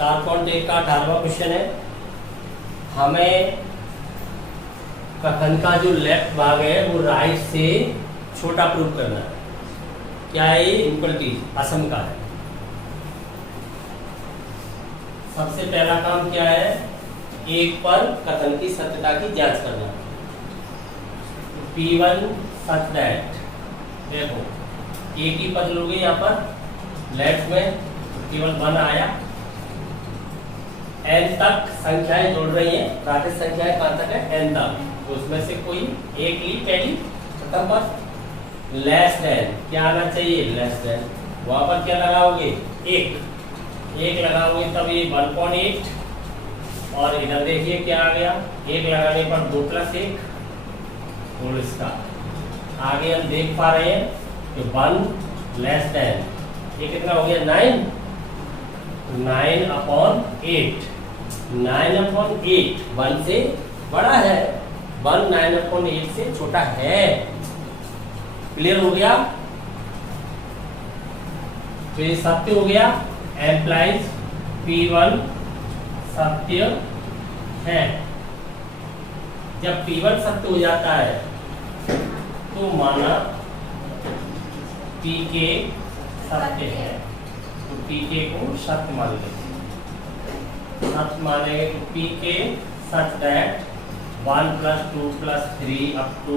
4.1 का 18वां क्वेश्चन है। हमें कथन का जो लेफ्ट भाग है वो राइट से छोटा प्रूव करना है। क्या है ये? इक्वलिटीज असम का है। सबसे पहला काम क्या है? एक पर कथन की सत्यता की जांच करना। P1 सच दैट, देखो एक ही पद लोगे यहाँ पर लेफ्ट में, केवल 1 आया। n तक संख्याएं जोड़ रही हैं, प्राकृत संख्याएं कहाँ तक है? n तक। तो उसमें से कोई एक ली पहली प्रथम पद। लेस देन क्या आना चाहिए? Less than. वहां पर क्या लगाओगे? एक लगाओगे तब ये 1.8 और इधर देखिए क्या आ गया? एक लगाने पर 2 + 1 होल स्क्वायर। आगे हम देख पा रहे हैं कि 1 लेस देन ये कितना हो गया? 9 9/8 9/8 1 से बड़ा है, 1 9/8 से छोटा है। क्लियर हो गया? तो ये सत्य हो गया, एम्प्लाइज P1 सत्य है। जब P1 सत्य हो जाता है तो माना Pk सत्य है, तो Pk को सत्य मान लेंगे। सत्य मानेंगे तो Pk such that 1 + 2 + 3 up to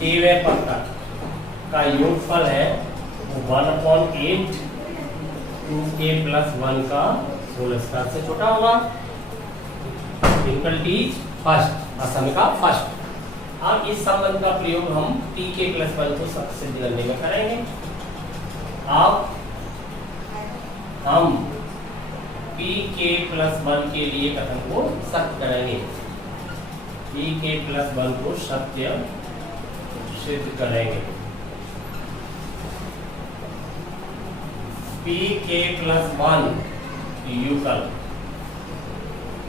kवें पद तक का योगफल है वो 1/8 2k + 1 का होल स्क्वायर से छोटा होगा। इक्वलिटीज फर्स्ट, असम का फर्स्ट। अब इस संबंध का प्रयोग हम Pk + 1 को सत्य सिद्ध करने में करेंगे। अब हम Pk + 1 के लिए कथन को सत्य करेंगे। Pk + 1 को सत्य सिद्ध करेंगे। Pk + 1 युगल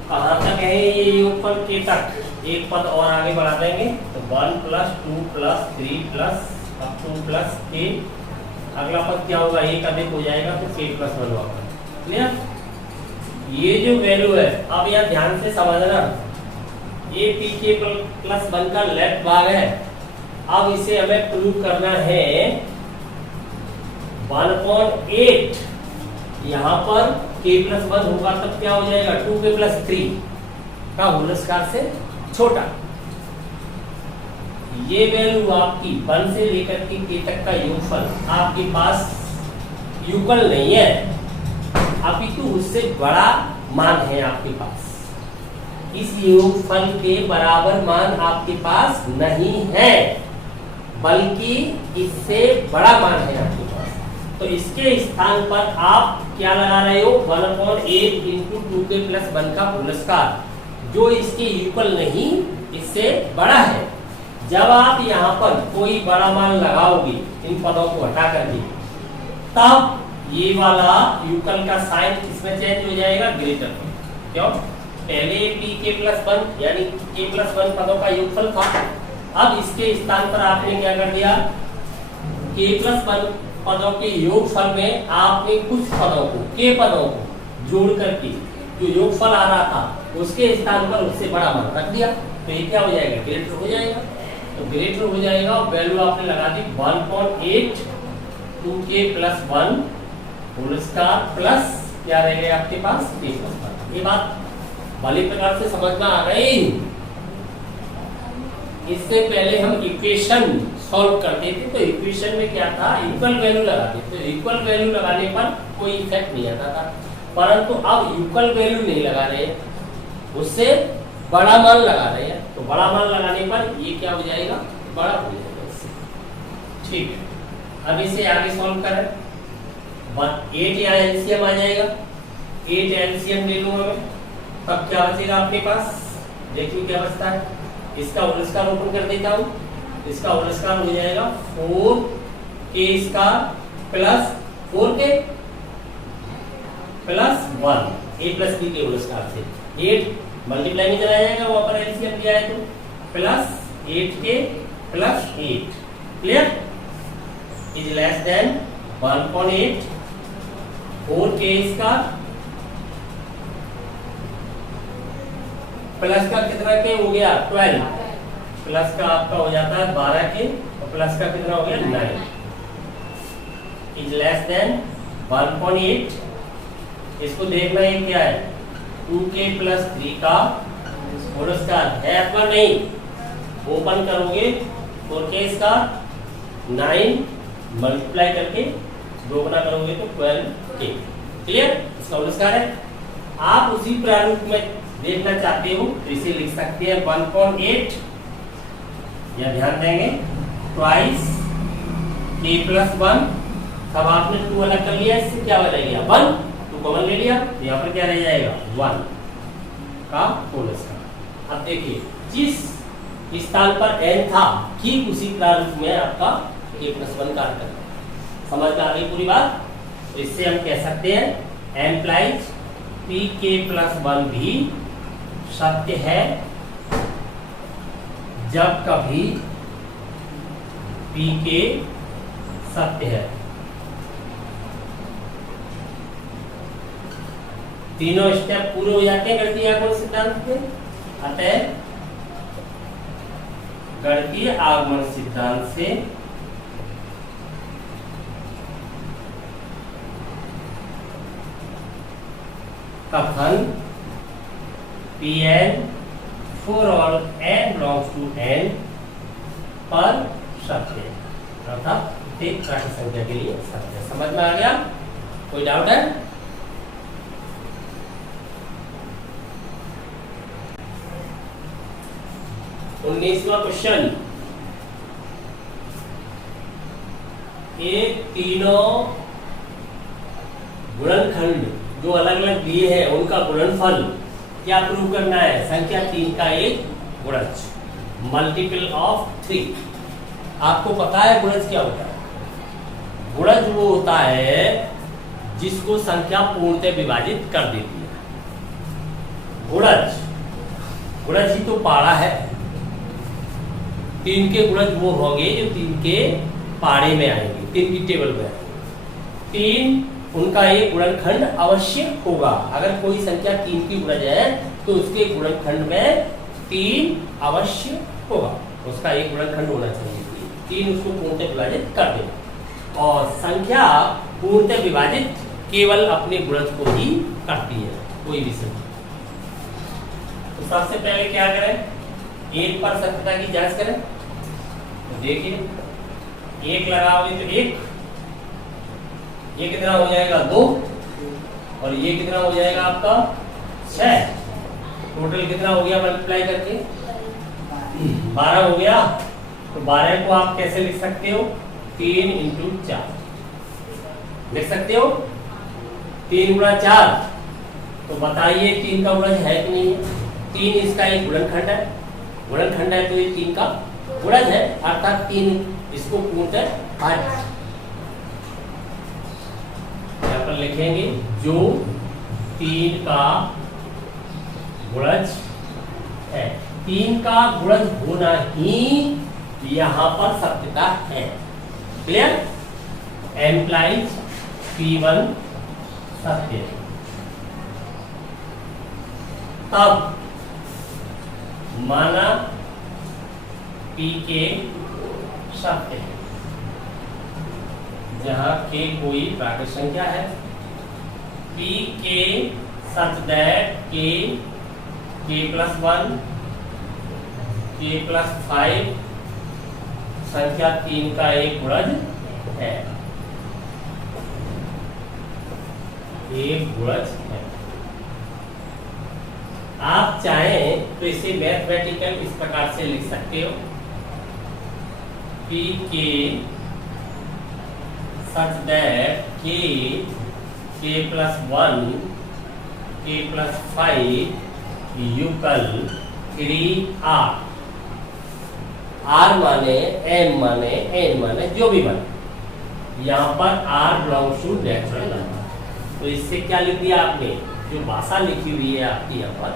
कहाँ तक है? ये योगफल k तक। एक पद और आगे बढ़ा देंगे तो 1 + 2 + 3 + up to k। अगला पद क्या होगा? एक अधिक हो जाएगा तो k + 1 होगा। क्लियर? ये जो वैल्यू है, अब यहाँ ध्यान से समझना, ये Pk + 1 का लेफ्ट भाग है। अब इसे हमें प्रूव करना है 1/8। यहाँ पर k + 1 होगा तब क्या हो जाएगा? 2k + 3 का होल स्क्वायर से छोटा। ये वैल्यू आपकी 1 से लेकर के k तक का योगफल आपके पास युगल नहीं है, अपितु उससे बड़ा मान है आपके पास। इस योगफल के बराबर मान आपके पास नहीं है, बल्कि इससे बड़ा मान है आपके पास। तो इसके स्थान पर आप क्या लगा रहे हो? 1/8 × 2k + 1 का होल स्क्वायर, जो इसके इक्वल नहीं, इससे बड़ा है। जब आप यहाँ पर कोई बड़ा मान लगाओगे इन पदों को हटा करके, तब ये वाला युगल का साइन किसमें चेंज हो जाएगा? ग्रेटर। क्यों? पहले Pk + 1 यानी k + 1 पदों का योगफल था। अब इसके स्थान पर आपने क्या कर दिया? k + 1 पदों के योगफल में आपने कुछ पदों को, k पदों को जोड़ करके जो योगफल आ रहा था उसके स्थान पर उससे बड़ा मान रख दिया। तो ये क्या हो जाएगा? ग्रेटर हो जाएगा। तो ग्रेटर हो जाएगा और वैल्यू आपने लगा दी 1/8 2k + 1 होल स्क्वायर प्लस क्या रहेगा आपके पास? k + 1। ये बात भली प्रकार से समझ में आ गई। इससे पहले हम इक्वेशन सॉल्व करते थे तो इक्वेशन में क्या था? इक्वल वैल्यू लगाते थे। इक्वल वैल्यू लगाने पर कोई इफेक्ट नहीं आता था, परंतु अब इक्वल वैल्यू नहीं लगा रहे, उससे बड़ा मान लगा रहे हैं। तो बड़ा मान लगाने पर ये क्या हो जाएगा? बड़ा हो जाएगा इससे। ठीक है, अब इसे आगे सॉल्व करें। 8 यहाँ एलसीएम आ जाएगा, 8 एलसीएम ले लूंगा मैं, तब क्या बचेगा आपके पास? देखिए क्या बचता है। इसका होल स्क्वायर ओपन कर देता हूँ, इसका होल स्क्वायर हो जाएगा 4k² + 4k + 1 a + b के होल स्क्वायर से 8 मल्टीप्लाई में चला जाएगा, वहां पर एलसीएम दिया है तो plus 8k + 8। Clear? Is less than 1/8 4k² plus का कितना के हो गया 12, प्लस का आपका हो जाता है 12 के, और प्लस का कितना हो गया 9, इज लेस देन 1.8। इसको देखना है क्या है 2k प्लस 3 का होल स्क्वायर है अथवा नहीं, ओपन करोगे 4k इसका 9 मल्टीप्लाई करके दोगुना करोगे तो 12k। क्लियर, इसका होल स्क्वायर है। आप उसी प्रारूप में देखना चाहते हो तो इसे लिख सकते हैं 1.8, या ध्यान देंगे ट्वाइस k प्लस 1। अब आपने 2 अलग कर लिया, इससे क्या बनेगा 1, 2 कॉमन ले लिया, यहाँ पर क्या रह जाएगा 1 का होल स्क्वायर। अब देखिए जिस स्थान पर n था ठीक उसी प्रारूप में आपका k प्लस 1 कार्य करता है। समझ में आ गई पूरी बात? तो इससे हम कह सकते हैं एम्प्लाइज pk प्लस 1 भी सत्य है जब कभी pk सत्य है। तीनों स्टेप पूरे हो जाते हैं गणितीय आगमन सिद्धांत के। अतः गणितीय आगमन सिद्धांत से कथन Pn for all n belongs to n पर सत्य है, अर्थात प्रत्येक प्राकृत संख्या के लिए सत्य है। समझ में आ गया? कोई डाउट है? उन्नीसवां क्वेश्चन, ये तीनों गुणनखंड जो अलग अलग दिए हैं उनका गुणनफल क्या प्रूव करना है? संख्या 3 का एक गुणज, मल्टीपल ऑफ 3। आपको पता है गुणज क्या होता है? गुणज वो होता है जिसको संख्या पूर्णतः विभाजित कर देती है। गुणज ही तो पाड़ा है। 3 के गुणज वो होंगे जो 3 के पाड़े में आएंगे, 3 की टेबल में आएंगे। 3 उनका एक गुणनखंड अवश्य होगा। अगर कोई संख्या 3 की गुणज है तो उसके गुणनखंड में 3 अवश्य होगा, उसका एक गुणनखंड होना चाहिए। 3 उसको पूर्णतः विभाजित कर देगा, और संख्या पूर्णतः विभाजित केवल अपने गुणज को ही करती है, कोई भी संख्या। तो सबसे पहले क्या करें? 1 पर सत्यता की जांच करें। तो देखिए 1 लगाओगे तो 1, ये कितना हो जाएगा 2, और ये कितना हो जाएगा आपका 6। टोटल कितना हो गया मल्टीप्लाई करके 12 हो गया। तो 12 को आप कैसे लिख सकते हो? 3 × 4 लिख सकते हो। 3 × 4, तो बताइए 3 का गुणज है कि नहीं है? 3 इसका एक गुणनखंड है, गुणनखंड है तो ये 3 का गुणज है, अर्थात 3 इसको पूर्णतः हट लिखेंगे जो 3 का गुणज है। 3 का गुणज होना ही यहां पर सत्यता है। क्लियर? एम्प्लाइज P1 सत्य है। तब माना Pk सत्य है जहां k कोई प्राकृत संख्या है। Pk such that k plus 1, k plus 5 संख्या 3 का एक गुणज है, एक गुणज है। आप चाहें तो इसे मैथमेटिकल इस प्रकार से लिख सकते हो, Pk such that k plus 1, k plus 5 equal 3r। r माने m माने n माने जो भी माने, यहाँ पर r belongs to natural number. तो इससे क्या लिख दिया आपने? जो भाषा लिखी हुई है आपकी यहाँ पर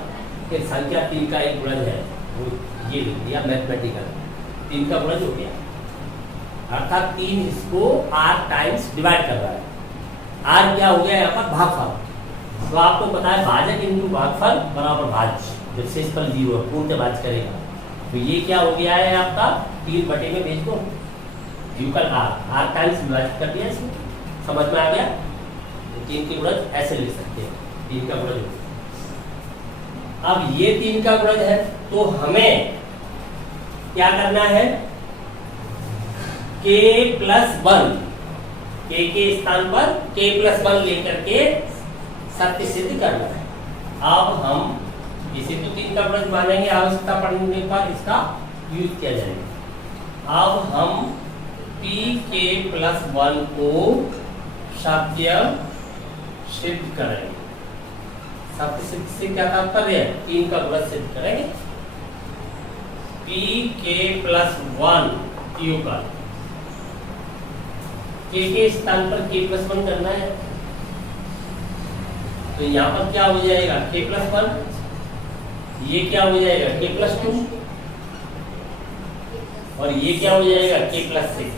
कि संख्या 3 का एक गुणज है, वो ये लिख दिया मैथमेटिकल। 3 का गुणज हो गया, अर्थात 3 इसको r टाइम्स डिवाइड कर रहा है। r क्या हो गया यहाँ पर? भागफल। तो आपको पता है भाजक इंटू भागफल बराबर भाज्य, जब शेषफल 0 है पूर्ण भाज्य करेगा, तो ये क्या हो गया है आपका 3 बटे में भेज दो, यूकल आर टाइम्स विभाजित कर दिया इसमें, समझ में आ गया। 3 के गुणज ऐसे लिख सकते हैं, 3 का गुणज। अब ये 3 का गुणज है तो हमें क्या करना है, k प्लस 1, k के स्थान पर k प्लस 1 लेकर के सत्य सिद्ध करना है। अब हम इसे तो 3 का गुणज मानेंगे, आवश्यकता पड़ने पर इसका यूज किया जाएगा। अब हम pk प्लस 1 को सत्य सिद्ध करेंगे। सत्य सिद्ध से क्या तात्पर्य है, 3 का गुणज सिद्ध करेंगे। pk प्लस 1 यूकल k के स्थान पर k प्लस 1 करना है, तो यहाँ पर क्या हो जाएगा k प्लस 1, ये क्या हो जाएगा k प्लस 2, और ये क्या हो जाएगा k प्लस 6।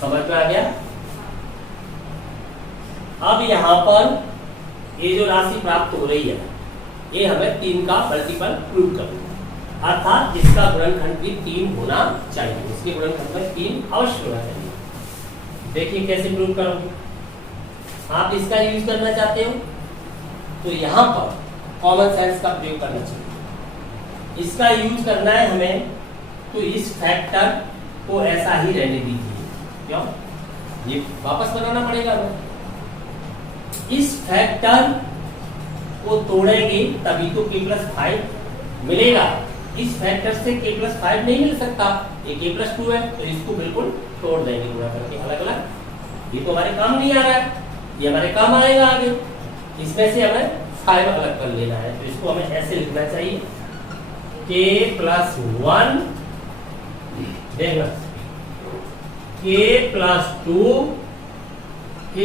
समझ में आ गया। अब यहाँ पर ये जो राशि प्राप्त हो रही है, ये हमें 3 का मल्टीपल प्रूव करना है, अर्थात इसका गुणनखंड भी 3 होना चाहिए, इसके गुणनखंड में 3 अवश्य होना चाहिए। देखिए कैसे प्रूव करोगे। आप इसका यूज करना चाहते हो तो यहाँ पर कॉमन सेंस का प्रयोग करना चाहिए। इसका यूज करना है हमें, तो इस फैक्टर को ऐसा ही रहने दीजिए। क्यों, ये वापस बनाना पड़ेगा हमें। इस फैक्टर को तोड़ेंगे तभी तो k प्लस 5 मिलेगा। इस फैक्टर से k प्लस 5 नहीं मिल सकता, ये k प्लस 2 है, तो इसको बिल्कुल तोड़ देंगे गुणा करके अलग अलग। ये तो हमारे काम नहीं आ रहा है, ये हमारे काम आएगा आगे। इसमें से हमें 5 अलग कर लेना है, तो इसको हमें ऐसे लिखना चाहिए k प्लस 1, देखना k plus 2, k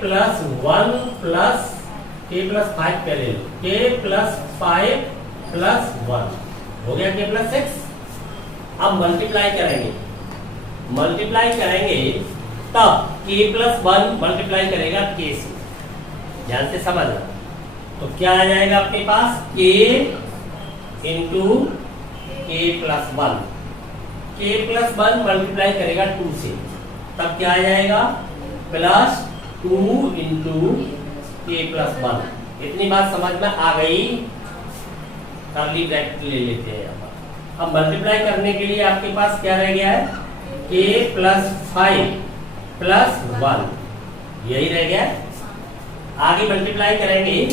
plus 1 plus k plus 5 पे ले लो, k प्लस 5 प्लस 1 हो गया k प्लस 6। अब मल्टीप्लाई करेंगे, मल्टीप्लाई करेंगे तब k प्लस 1 मल्टीप्लाई करेगा k से, ध्यान से समझना। तो क्या आ जाएगा अपने पास, k into k plus 1, k plus 1 multiply करेगा 2 से, तब क्या आ जाएगा प्लस 2 इंटू k प्लस 1। इतनी बात समझ में आ गई। कर्ली ब्रैकेट ले लेते हैं यहाँ पर। अब मल्टीप्लाई करने के लिए आपके पास क्या रह गया है, k प्लस 5 प्लस 1, यही रह गया। आगे मल्टीप्लाई करेंगे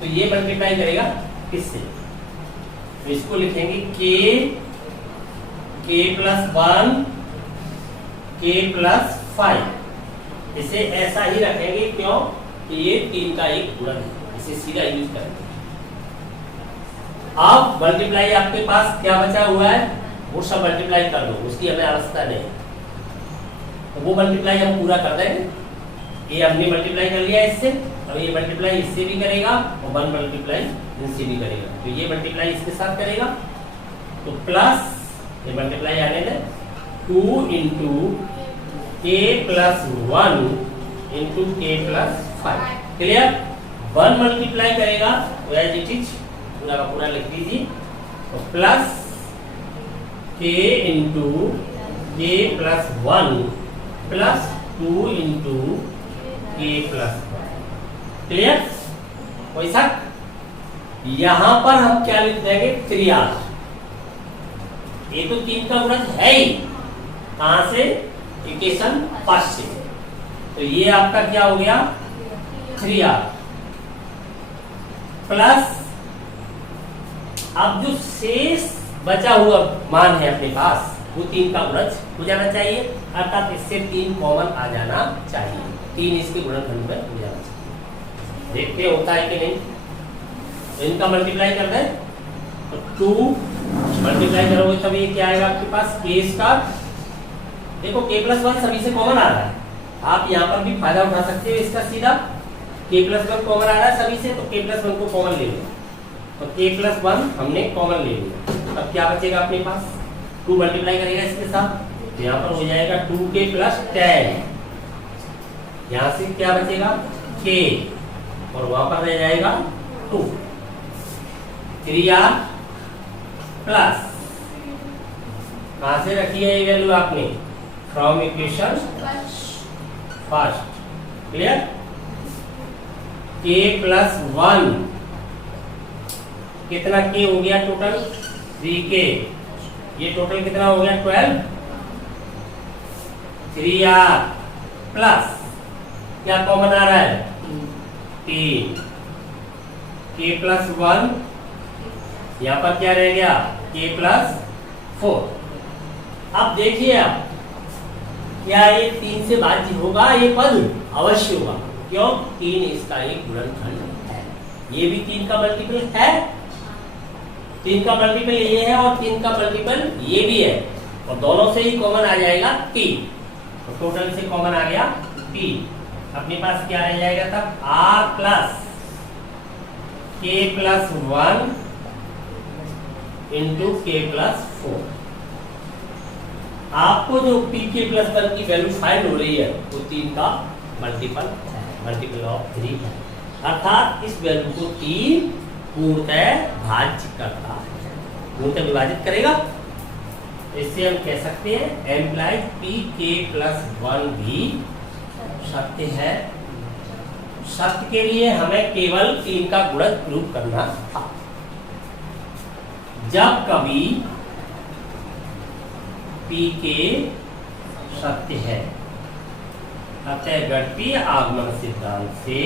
तो ये मल्टीप्लाई करेगा किससे, तो इसको लिखेंगे k प्लस 1 k प्लस 5। इसे ऐसा ही रखेंगे, क्यों कि ये 3 का एक गुणन है, इसे सीधा यूज करेंगे। अब मल्टीप्लाई आपके पास क्या बचा हुआ है, वो सब मल्टीप्लाई कर दो, उसकी हमें आवश्यकता नहीं, तो वो मल्टीप्लाई हम पूरा कर देंगे। ये हमने मल्टीप्लाई कर लिया इससे, और ये मल्टीप्लाई इससे भी करेगा, और 1 मल्टीप्लाई इनसे भी करेगा, तो ये मल्टीप्लाई इसके साथ करेगा, तो प्लस ये मल्टीप्लाई आने दें 2 into k plus 1 into k plus 5। Clear. 1 multiply करेगा तो एज इट इज पूरा का पूरा लिख दीजिए, तो plus k into k plus 1 plus 2 into k plus 1। Clear. कोई शक। यहां पर हम क्या लिख देंगे, 3r। ये तो 3 का गुणज है ही, कहां से, इक्वेशन फर्स्ट से, तो ये आपका क्या हो गया 3r प्लस, अब जो शेष बचा हुआ मान है अपने पास वो 3 का गुणज हो जाना चाहिए, अर्थात इससे 3 कॉमन आ जाना चाहिए, 3 इसके गुणनखंड में हो जाना चाहिए। देखते होता है कि नहीं। तो इनका मल्टीप्लाई कर दें, तो 2 मल्टीप्लाई करोगे तब ये क्या आएगा आपके पास, k स्क्वायर। देखो k प्लस 1 सभी से कॉमन आ रहा है, आप यहाँ पर भी फायदा उठा सकते हो इसका सीधा। k प्लस 1 कॉमन आ रहा है सभी से, तो k प्लस 1 को कॉमन ले लो, तो k प्लस 1 हमने कॉमन ले लिया। अब क्या बचेगा अपने पास, 2 मल्टीप्लाई करेगा इसके साथ, तो यहाँ पर हो जाएगा 2k प्लस 10 यहाँ से क्या बचेगा k और वहां पर रह जाएगा 2। 3r प्लस कहां से रखी है ये वैल्यू आपने from equation first. Clear. k plus 1 कितना k हो गया टोटल 3k। ये टोटल कितना हो गया 12। 3r प्लस क्या कॉमन आ रहा है 3 k प्लस 1 यहाँ पर क्या रह गया k प्लस 4। अब देखिए आप क्या ये 3 से भाज्य होगा ये पद अवश्य होगा। क्यों 3 इसका एक गुणनखंड है। ये भी 3 का मल्टीपल है। 3 का मल्टीपल ये है और 3 का मल्टीपल ये भी है और दोनों से ही कॉमन आ जाएगा 3। तो टोटल से कॉमन आ गया 3। अपने पास क्या रह जाएगा तब r plus k plus 1 into के प्लस 4। आपको जो p के प्लस 1 की वैल्यू फाइंड हो रही है वो 3 का मल्टीपल है, मल्टीपल ऑफ 3 है। अर्थात इस वैल्यू को 3 पूर्णतः भाज्य करता है, पूर्णतः विभाजित करेगा। इससे हम कह सकते हैं एम्प्लाइज p k प्लस 1 भी सत्य है। सत्य के लिए हमें केवल 3 का गुणज प्रूव करना था। जब कभी p के सत्य है अतः गणितीय आगमन सिद्धांत से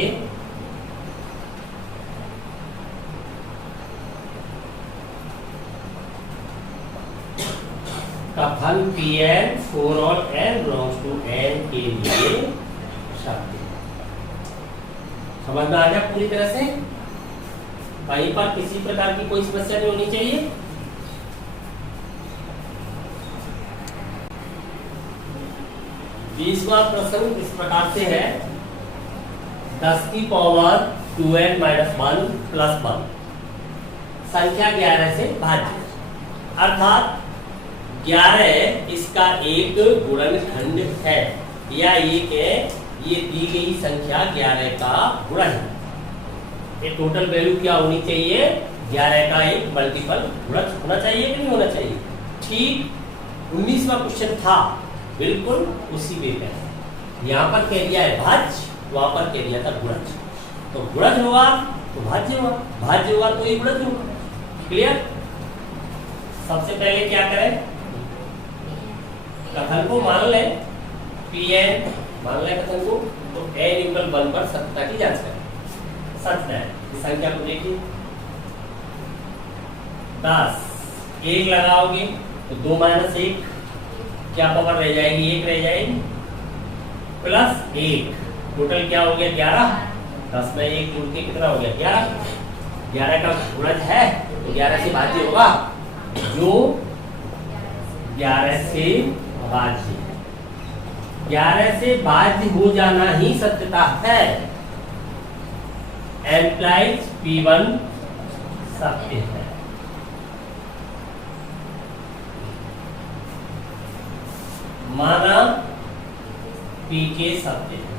कथन Pn for all n belongs to n के लिए सत्य है। समझ में आ गया पूरी तरह से। कहीं पर किसी प्रकार की कोई समस्या नहीं होनी चाहिए। बीसवां प्रश्न इस प्रकार से है 10 की पावर 2n माइनस 1 प्लस 1 संख्या 11 से भाज्य। अर्थात 11 इसका एक गुणनखंड है या एक है ये दी गई संख्या 11 का गुणन है। ये टोटल वैल्यू क्या होनी चाहिए 11 का एक मल्टीपल गुणज होना चाहिए कि नहीं होना चाहिए। ठीक 19वां क्वेश्चन था बिल्कुल उसी वे में। यहाँ पर कह दिया है भाज्य, वहां पर कह दिया था गुणज। तो गुणज हुआ तो भाज्य हुआ, भाज्य हुआ तो ये गुणज हुआ। क्लियर। सबसे पहले क्या करें कथन को मान ले Pn मान ले कथन को तो n इक्वल 1 पर सत्यता की जांच करें। सत्य है इस संख्या को देखिए 10 1 लगाओगे तो 2 माइनस 1 क्या पावर रह जाएगी 1 रह जाएगी प्लस 1 टोटल क्या हो गया 11। 10 में 1 जोड़ के कितना हो गया 11। 11 का गुणज है तो 11 से भाज्य होगा जो 11 से भाज्य है। 11 से भाज्य हो जाना ही सत्यता है। एम्प्लाइज P1 सत्य है। माना Pk सत्य है।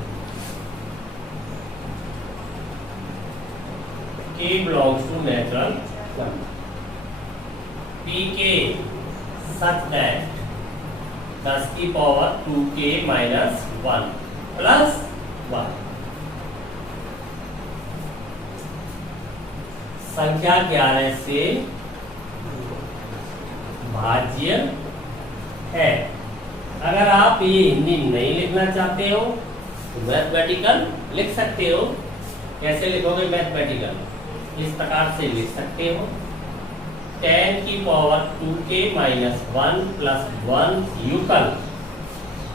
K belongs to natural number। Pk such that 10 की पावर 2k माइनस 1 प्लस 1 संख्या 11 से भाज्य है। अगर आप ये हिंदी नहीं लिखना चाहते हो तो मैथमेटिकल लिख सकते हो। कैसे लिखोगे मैथमेटिकल इस प्रकार से लिख सकते हो 10 की पावर 2k माइनस 1 प्लस 1 युगल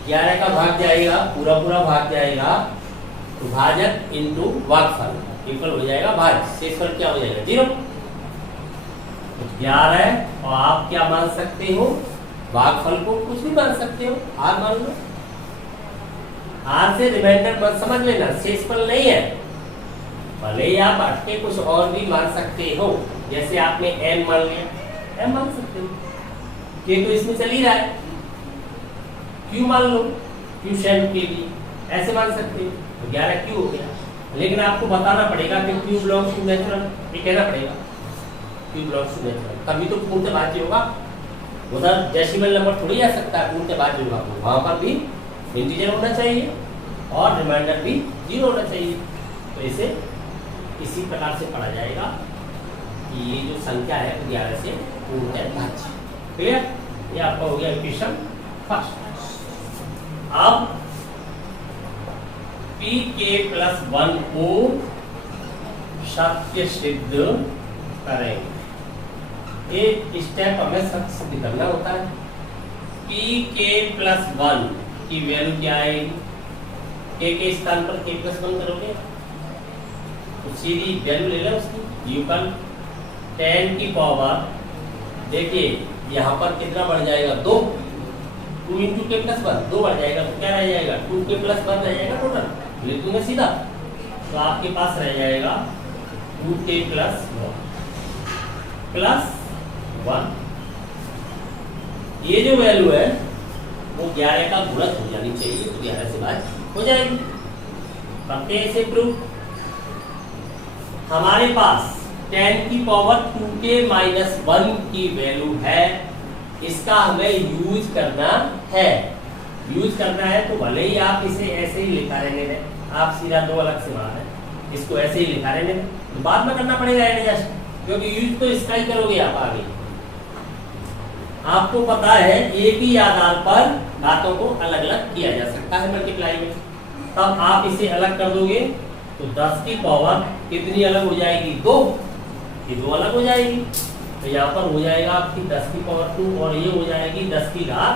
11 का भाग जाएगा पूरा भाग जाएगा तो भाजक इंटू भागफल इक्वल हो जाएगा भाज्य। शेषफल क्या हो जाएगा 0। तो 11 और आप क्या मान सकते हो भागफल को कुछ भी मान सकते हो r मान लो। r से रिमाइंडर मत समझ लेना शेषफल नहीं है। भले ही आप अटके कुछ और भी मान सकते हो जैसे आपने n मान लिया m मान सकते हो। k तो इसमें चल ही रहा है q मान लो क्वेश्चन के लिए ऐसे मान सकते हो। तो 11 क्यू हो गया। लेकिन आपको बताना पड़ेगा कि क्यू बिलोंग्स टू नेचुरल, ये कहना पड़ेगा क्यू बिलोंग्स टू नेचुरल, तभी तो पूर्णतः भाज्य होगा। उधर डेसिमल नंबर थोड़ी आ सकता है, पूर्णतः भाज्य होगा तो वहाँ पर भी इंटीजर होना चाहिए और रिमाइंडर भी 0 होना चाहिए। तो इसे इसी प्रकार से पढ़ा जाएगा कि ये जो संख्या है 11 से पूर्णतः भाज्य। क्लियर? ये आपका हो गया इक्वेशन फर्स्ट। अब pk+1 को सत्य सिद्ध करेंगे। एक स्टेप हमें सत्य सिद्ध करना होता है। pk+1 की वैल्यू क्या आएगी? k के स्थान पर k+1 करोगे तो सीधी वैल्यू ले लो उसकी, यूकल 10 की पावर, देखिए यहाँ पर कितना बढ़ जाएगा 2, 2 इंटू k+1 2 बढ़ जाएगा तो क्या रह जाएगा 2k+1 रह जाएगा टोटल, लिख दूंगा सीधा। तो आपके पास रह जाएगा 2k+1 +1। ये जो वैल्यू है वो 11 का गुणक हो जानी चाहिए, तो 11 से भाग हो जाएगी। करते हैं इसे प्रूव। हमारे पास 10 की पावर 2k-1 की वैल्यू है, इसका हमें यूज करना है। यूज करना है तो भले ही आप इसे ऐसे ही लिखा रहने दें, आप सीधा 2 अलग से बात है, इसको ऐसे ही लिखा रहने दें, तो बाद में करना पड़ेगा एडजस्ट, क्योंकि यूज तो इसका ही करोगे आप आगे। आपको पता है एक ही आधार पर बातों को अलग अलग किया जा सकता है मल्टीप्लाई में। तब आप इसे अलग कर दोगे तो 10 की पावर कितनी अलग हो जाएगी 2, ये 2 अलग हो जाएगी। तो यहाँ पर हो जाएगा आपकी 10 की पावर 2 और ये हो जाएगी 10 की घात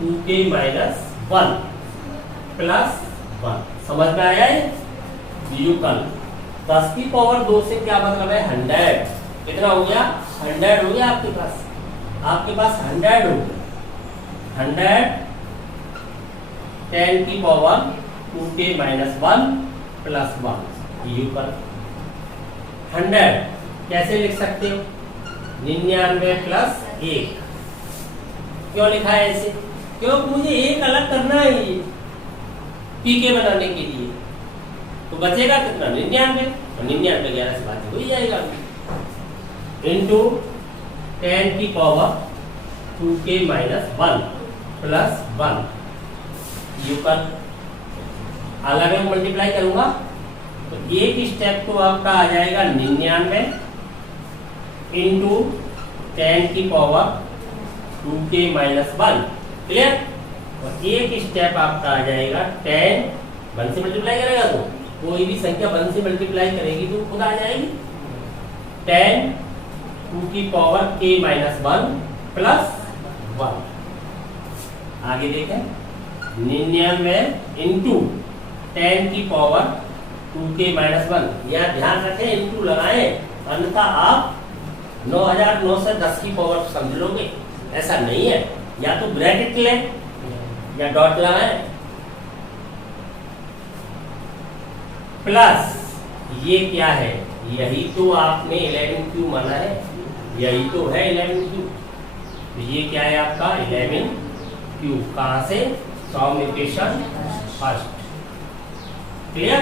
2k-1 +1। समझ में आया है? यूकल 10 की पावर 2 से क्या मतलब है 100, कितना हो गया 100 हो गया आपके पास 100 हो गया। 100 10 की पावर 2k-1 +1 यूकल 100 कैसे लिख सकते हो 99 + 1। क्यों लिखा है ऐसे? क्योंकि मुझे एक अलग करना है ये पीके बनाने के लिए, तो बचेगा कितना 99, और 99 11 से बात हो ही जाएगा इंटू 10 की पावर 2k-1 +1 यूकल अलग अलग मल्टीप्लाई करूंगा तो एक स्टेप तो आपका आ जाएगा 99 इंटू 10 की पावर 2k-1। क्लियर? और एक स्टेप आपका आ जाएगा 10 1 से मल्टीप्लाई करेगा तो कोई भी संख्या 1 से मल्टीप्लाई करेगी तो खुद आ जाएगी 10 2 की पावर k-1 +1। आगे देखें 99 इंटू 10 की पावर 2k-1। यह ध्यान रखें इंटू लगाएं, अन्यथा आप 9910 की पावर समझ लोगे, ऐसा नहीं है। या तो ब्रैकेट लें या डॉट लगाएं, प्लस ये क्या है, यही तो आपने 11q माना है, यही तो है 11q। तो ये क्या है आपका 11q, कहां से फ्रॉम इक्वेशन फर्स्ट। क्लियर?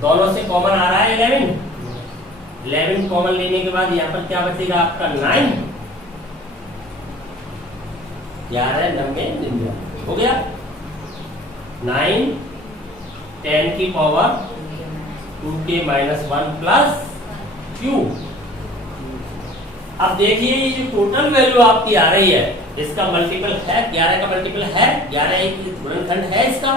दोनों से कॉमन आ रहा है 11 कॉमन लेने के बाद यहाँ पर क्या बचेगा आपका 9, 11 90 99 हो गया 9 10 की पावर 2k-1 +q। अब देखिए ये जो टोटल वैल्यू आपकी आ रही है इसका मल्टीपल है 11 का मल्टीपल है 11 एक गुणनखंड है इसका,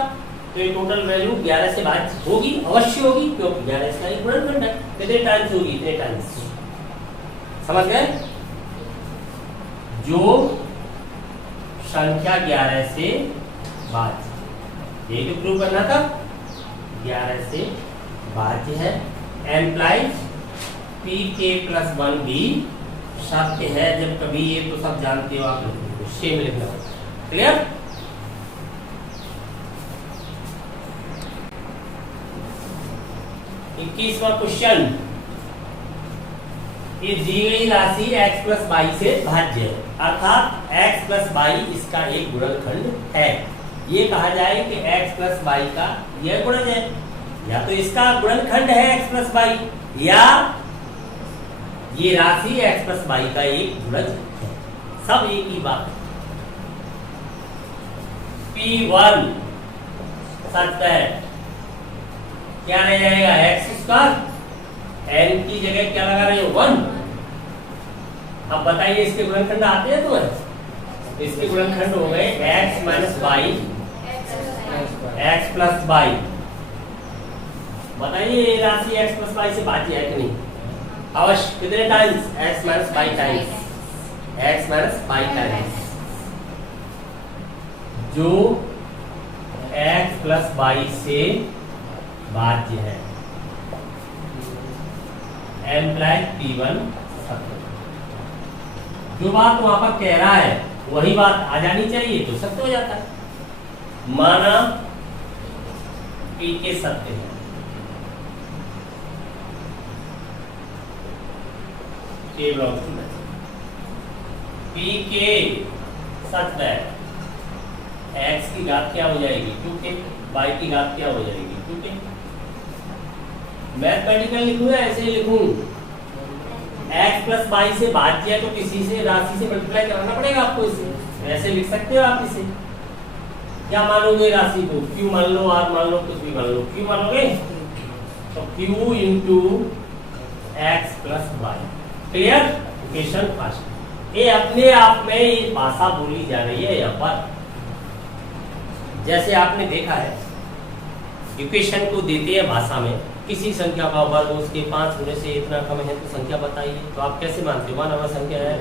तो ये टोटल वैल्यू 11 से भाज्य होगी, अवश्य होगी, क्योंकि 11 इसका एक गुणनखंड है। कितने टाइम्स होगी? इतने टाइम्स। समझ गए? जो संख्या 11 से भाज्य, यही तो प्रूव करना था, 11 से भाज्य है, एम्प्लाइज pk+1 भी सत्य है। जब कभी ये तो सब जानते हो आप, सेम लिखना। क्लियर? इक्कीसवां क्वेश्चन, ये दी गई राशि x + y से भाज्य है, अर्थात x + y इसका एक गुणनखंड है। ये कहा जाए कि x प्लस वाई का यह गुणज है, या तो इसका गुणनखंड है x प्लस वाई, या ये राशि x प्लस वाई का एक गुणज है। सब एक ही बात। P1 सच है, क्या रह जाएगा एक्स स्क्वायर, n की जगह क्या लगा रहे हो 1। अब बताइए इसके गुणनखंड आते हैं तुम्हें? इसके गुणनखंड हो गए x minus y, x plus y. बताइए ये राशि x प्लस वाई से भाज्य है कि नहीं? अवश्य। कितने times? x minus y times, x minus y times, जो x प्लस वाई से भाज्य है। एम्प्लाइड P1 सत्य। जो बात वहां पर कह रहा है वही बात आ जानी चाहिए तो सत्य हो जाता है। माना P के सत्य है, P के सत्य है, x की घात क्या हो जाएगी 2k, y की घात क्या हो जाएगी 2k। मैथमेटिकल लिखूं या ऐसे ही लिखूं? x प्लस वाई से भाज्य है तो किसी से राशि से मल्टीप्लाई कराना पड़ेगा आपको इसे। ऐसे लिख सकते हो आप इसे। क्या मानोगे राशि को? q मान लो, r मान लो, कुछ भी मान लो। q मानोगे तो q into x plus y. Clear? Equation first. ये अपने आप में ये भाषा बोली जा रही है यहाँ पर। जैसे आपने देखा है इक्वेशन को देते हैं भाषा में, किसी संख्या का वर्ग उसके 5 होने से इतना कम है तो संख्या बताइए, तो आप कैसे मानते हो? 1 ओवर संख्या है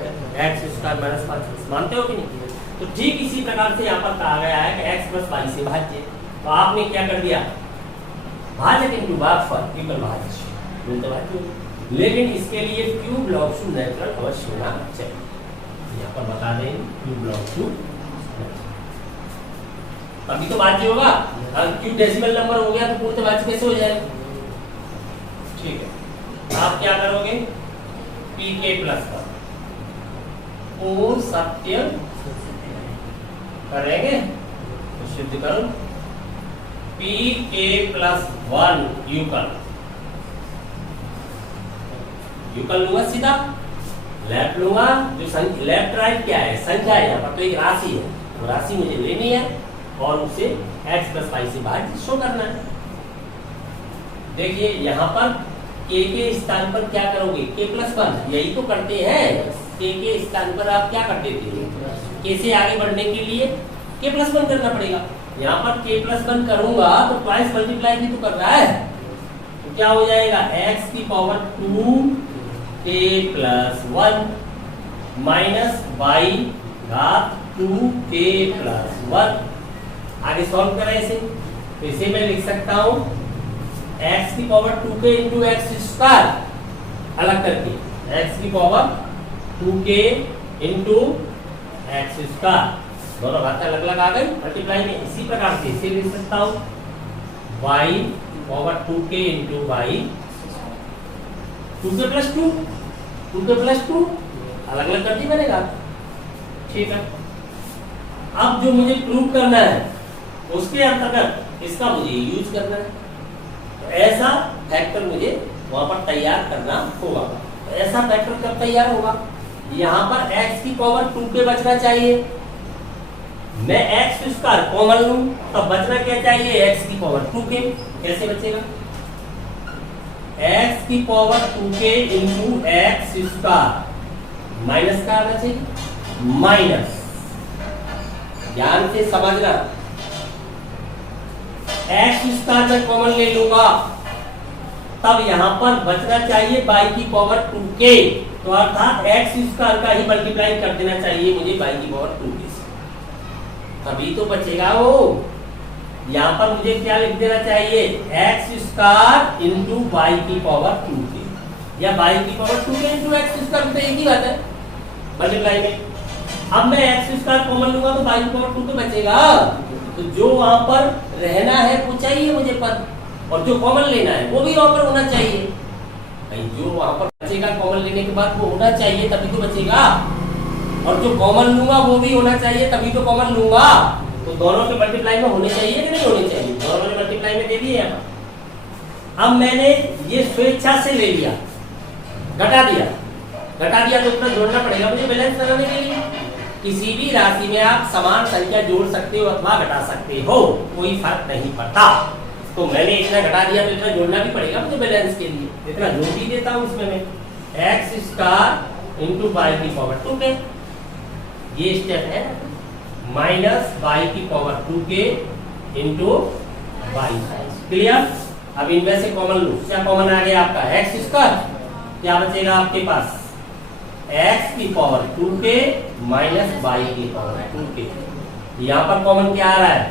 एक्स स्क्वायर माइनस 5, मानते हो कि नहीं? तो ठीक इसी प्रकार से यहाँ पर कहा गया है कि x प्लस वाई से भाज्य। तो आपने क्या कर दिया? भाज्य इंटू भागफल इक्वल भाज्य। लेकिन इसके लिए क्यूब लॉग टू नेचुरल अवश्य होना चाहिए। यहाँ पर बता दें क्यूब लॉग टू, अभी तो भाज्य होगा। अगर क्यूब डेसिमल नंबर हो गया तो पूर्ण भाज्य कैसे हो जाएगा? ठीक है, आप क्या करोगे? पी के प्लस वन पूर्ण सत्य करेंगे तो सिद्ध करो पी के प्लस वन यूकल लूंगा, सीधा लेफ्ट लूंगा। जो लेफ्ट राइट क्या है? संख्या है, यहाँ पर तो एक राशि है, वो राशि मुझे लेनी है और उसे x प्लस वाई से भाज्य शो करना है। देखिए यहाँ पर k के स्थान पर क्या करोगे? k प्लस वन, यही तो करते हैं। k के स्थान पर आप क्या करते थे? k से आगे बढ़ने के लिए k प्लस वन करना पड़ेगा। यहाँ पर k प्लस वन करूंगा तो ट्वाइस मल्टीप्लाई भी तो कर रहा है, तो क्या हो जाएगा? x की power 2k plus one minus y घात 2k प्लस वन। आगे सॉल्व करें इसे, तो इसे मैं लिख सकता हूं x की power 2k into x square, अलग करके x की power 2k into x square, दोनों बातें अलग अलग आ गई मल्टीप्लाई में। इसी प्रकार से इसे लिख सकता हूं y power 2k into y 2k plus 2, 2k plus 2 अलग अलग करती बनेगा। ठीक है, अब जो मुझे प्रूव करना है उसके अंतर्गत इसका मुझे यूज करना है, तो ऐसा फैक्टर मुझे वहां पर तैयार करना होगा। तो ऐसा फैक्टर कब तैयार होगा? यहाँ पर x की पावर 2k बचना चाहिए, मैं x स्क्वायर कॉमन लूं तब बचना क्या चाहिए? x की पावर 2k। कैसे बचेगा? x की power 2k into x square minus का आना चाहिए, माइनस, ध्यान से समझना, एक्स स्क्वायर में कॉमन ले लूंगा तब यहां पर बचना चाहिए y की पावर 2k, तो अर्थात एक्स स्क्वायर का ही मल्टीप्लाई कर देना चाहिए मुझे y की पावर 2k से, तभी तो बचेगा वो। यहां पर मुझे क्या लिख देना चाहिए? एक्स स्क्वायर इंटू वाई की पावर 2k, या y की power 2k into x square, तो एक ही बात है मल्टीप्लाई में। अब मैं एक्स स्क्वायर कॉमन लूंगा तो y की पावर 2k बचेगा, तो जो वहां पर रहना है वो चाहिए मुझे पद, और जो कॉमन लेना है वो भी वहां पर होना चाहिए। भाई जो वहां पर बचेगा कॉमन लेने के बाद वो होना चाहिए तभी तो बचेगा, और जो कॉमन लूंगा वो भी होना चाहिए तभी तो कॉमन लूंगा। तो दोनों के मल्टीप्लाई में होने चाहिए कि नहीं होने चाहिए? दोनों ने मल्टीप्लाई में दे दिए यहाँ। अब मैंने ये स्वेच्छा से ले लिया, घटा दिया तो उतना जोड़ना पड़ेगा मुझे बैलेंस बनाने के लिए। किसी भी राशि में आप समान संख्या जोड़ सकते हो अथवा घटा सकते हो, कोई फर्क नहीं पड़ता। तो मैंने इतना घटा दिया तो इतना जोड़ना भी पड़ेगा मुझे बैलेंस के लिए, इतना जोड़ भी देता हूँ इसमें मैं। एक्स स्क्वायर इंटू वाई की पावर 2k, ये स्टेप है, माइनस वाई की power 2k into y. Clear? अब इनमें से कॉमन लो, क्या कॉमन आ गया आपका? एक्स स्क्वायर, क्या बचेगा आपके पास? x की पावर 2k माइनस वाई की पावर 2k। यहाँ पर कॉमन क्या आ रहा है?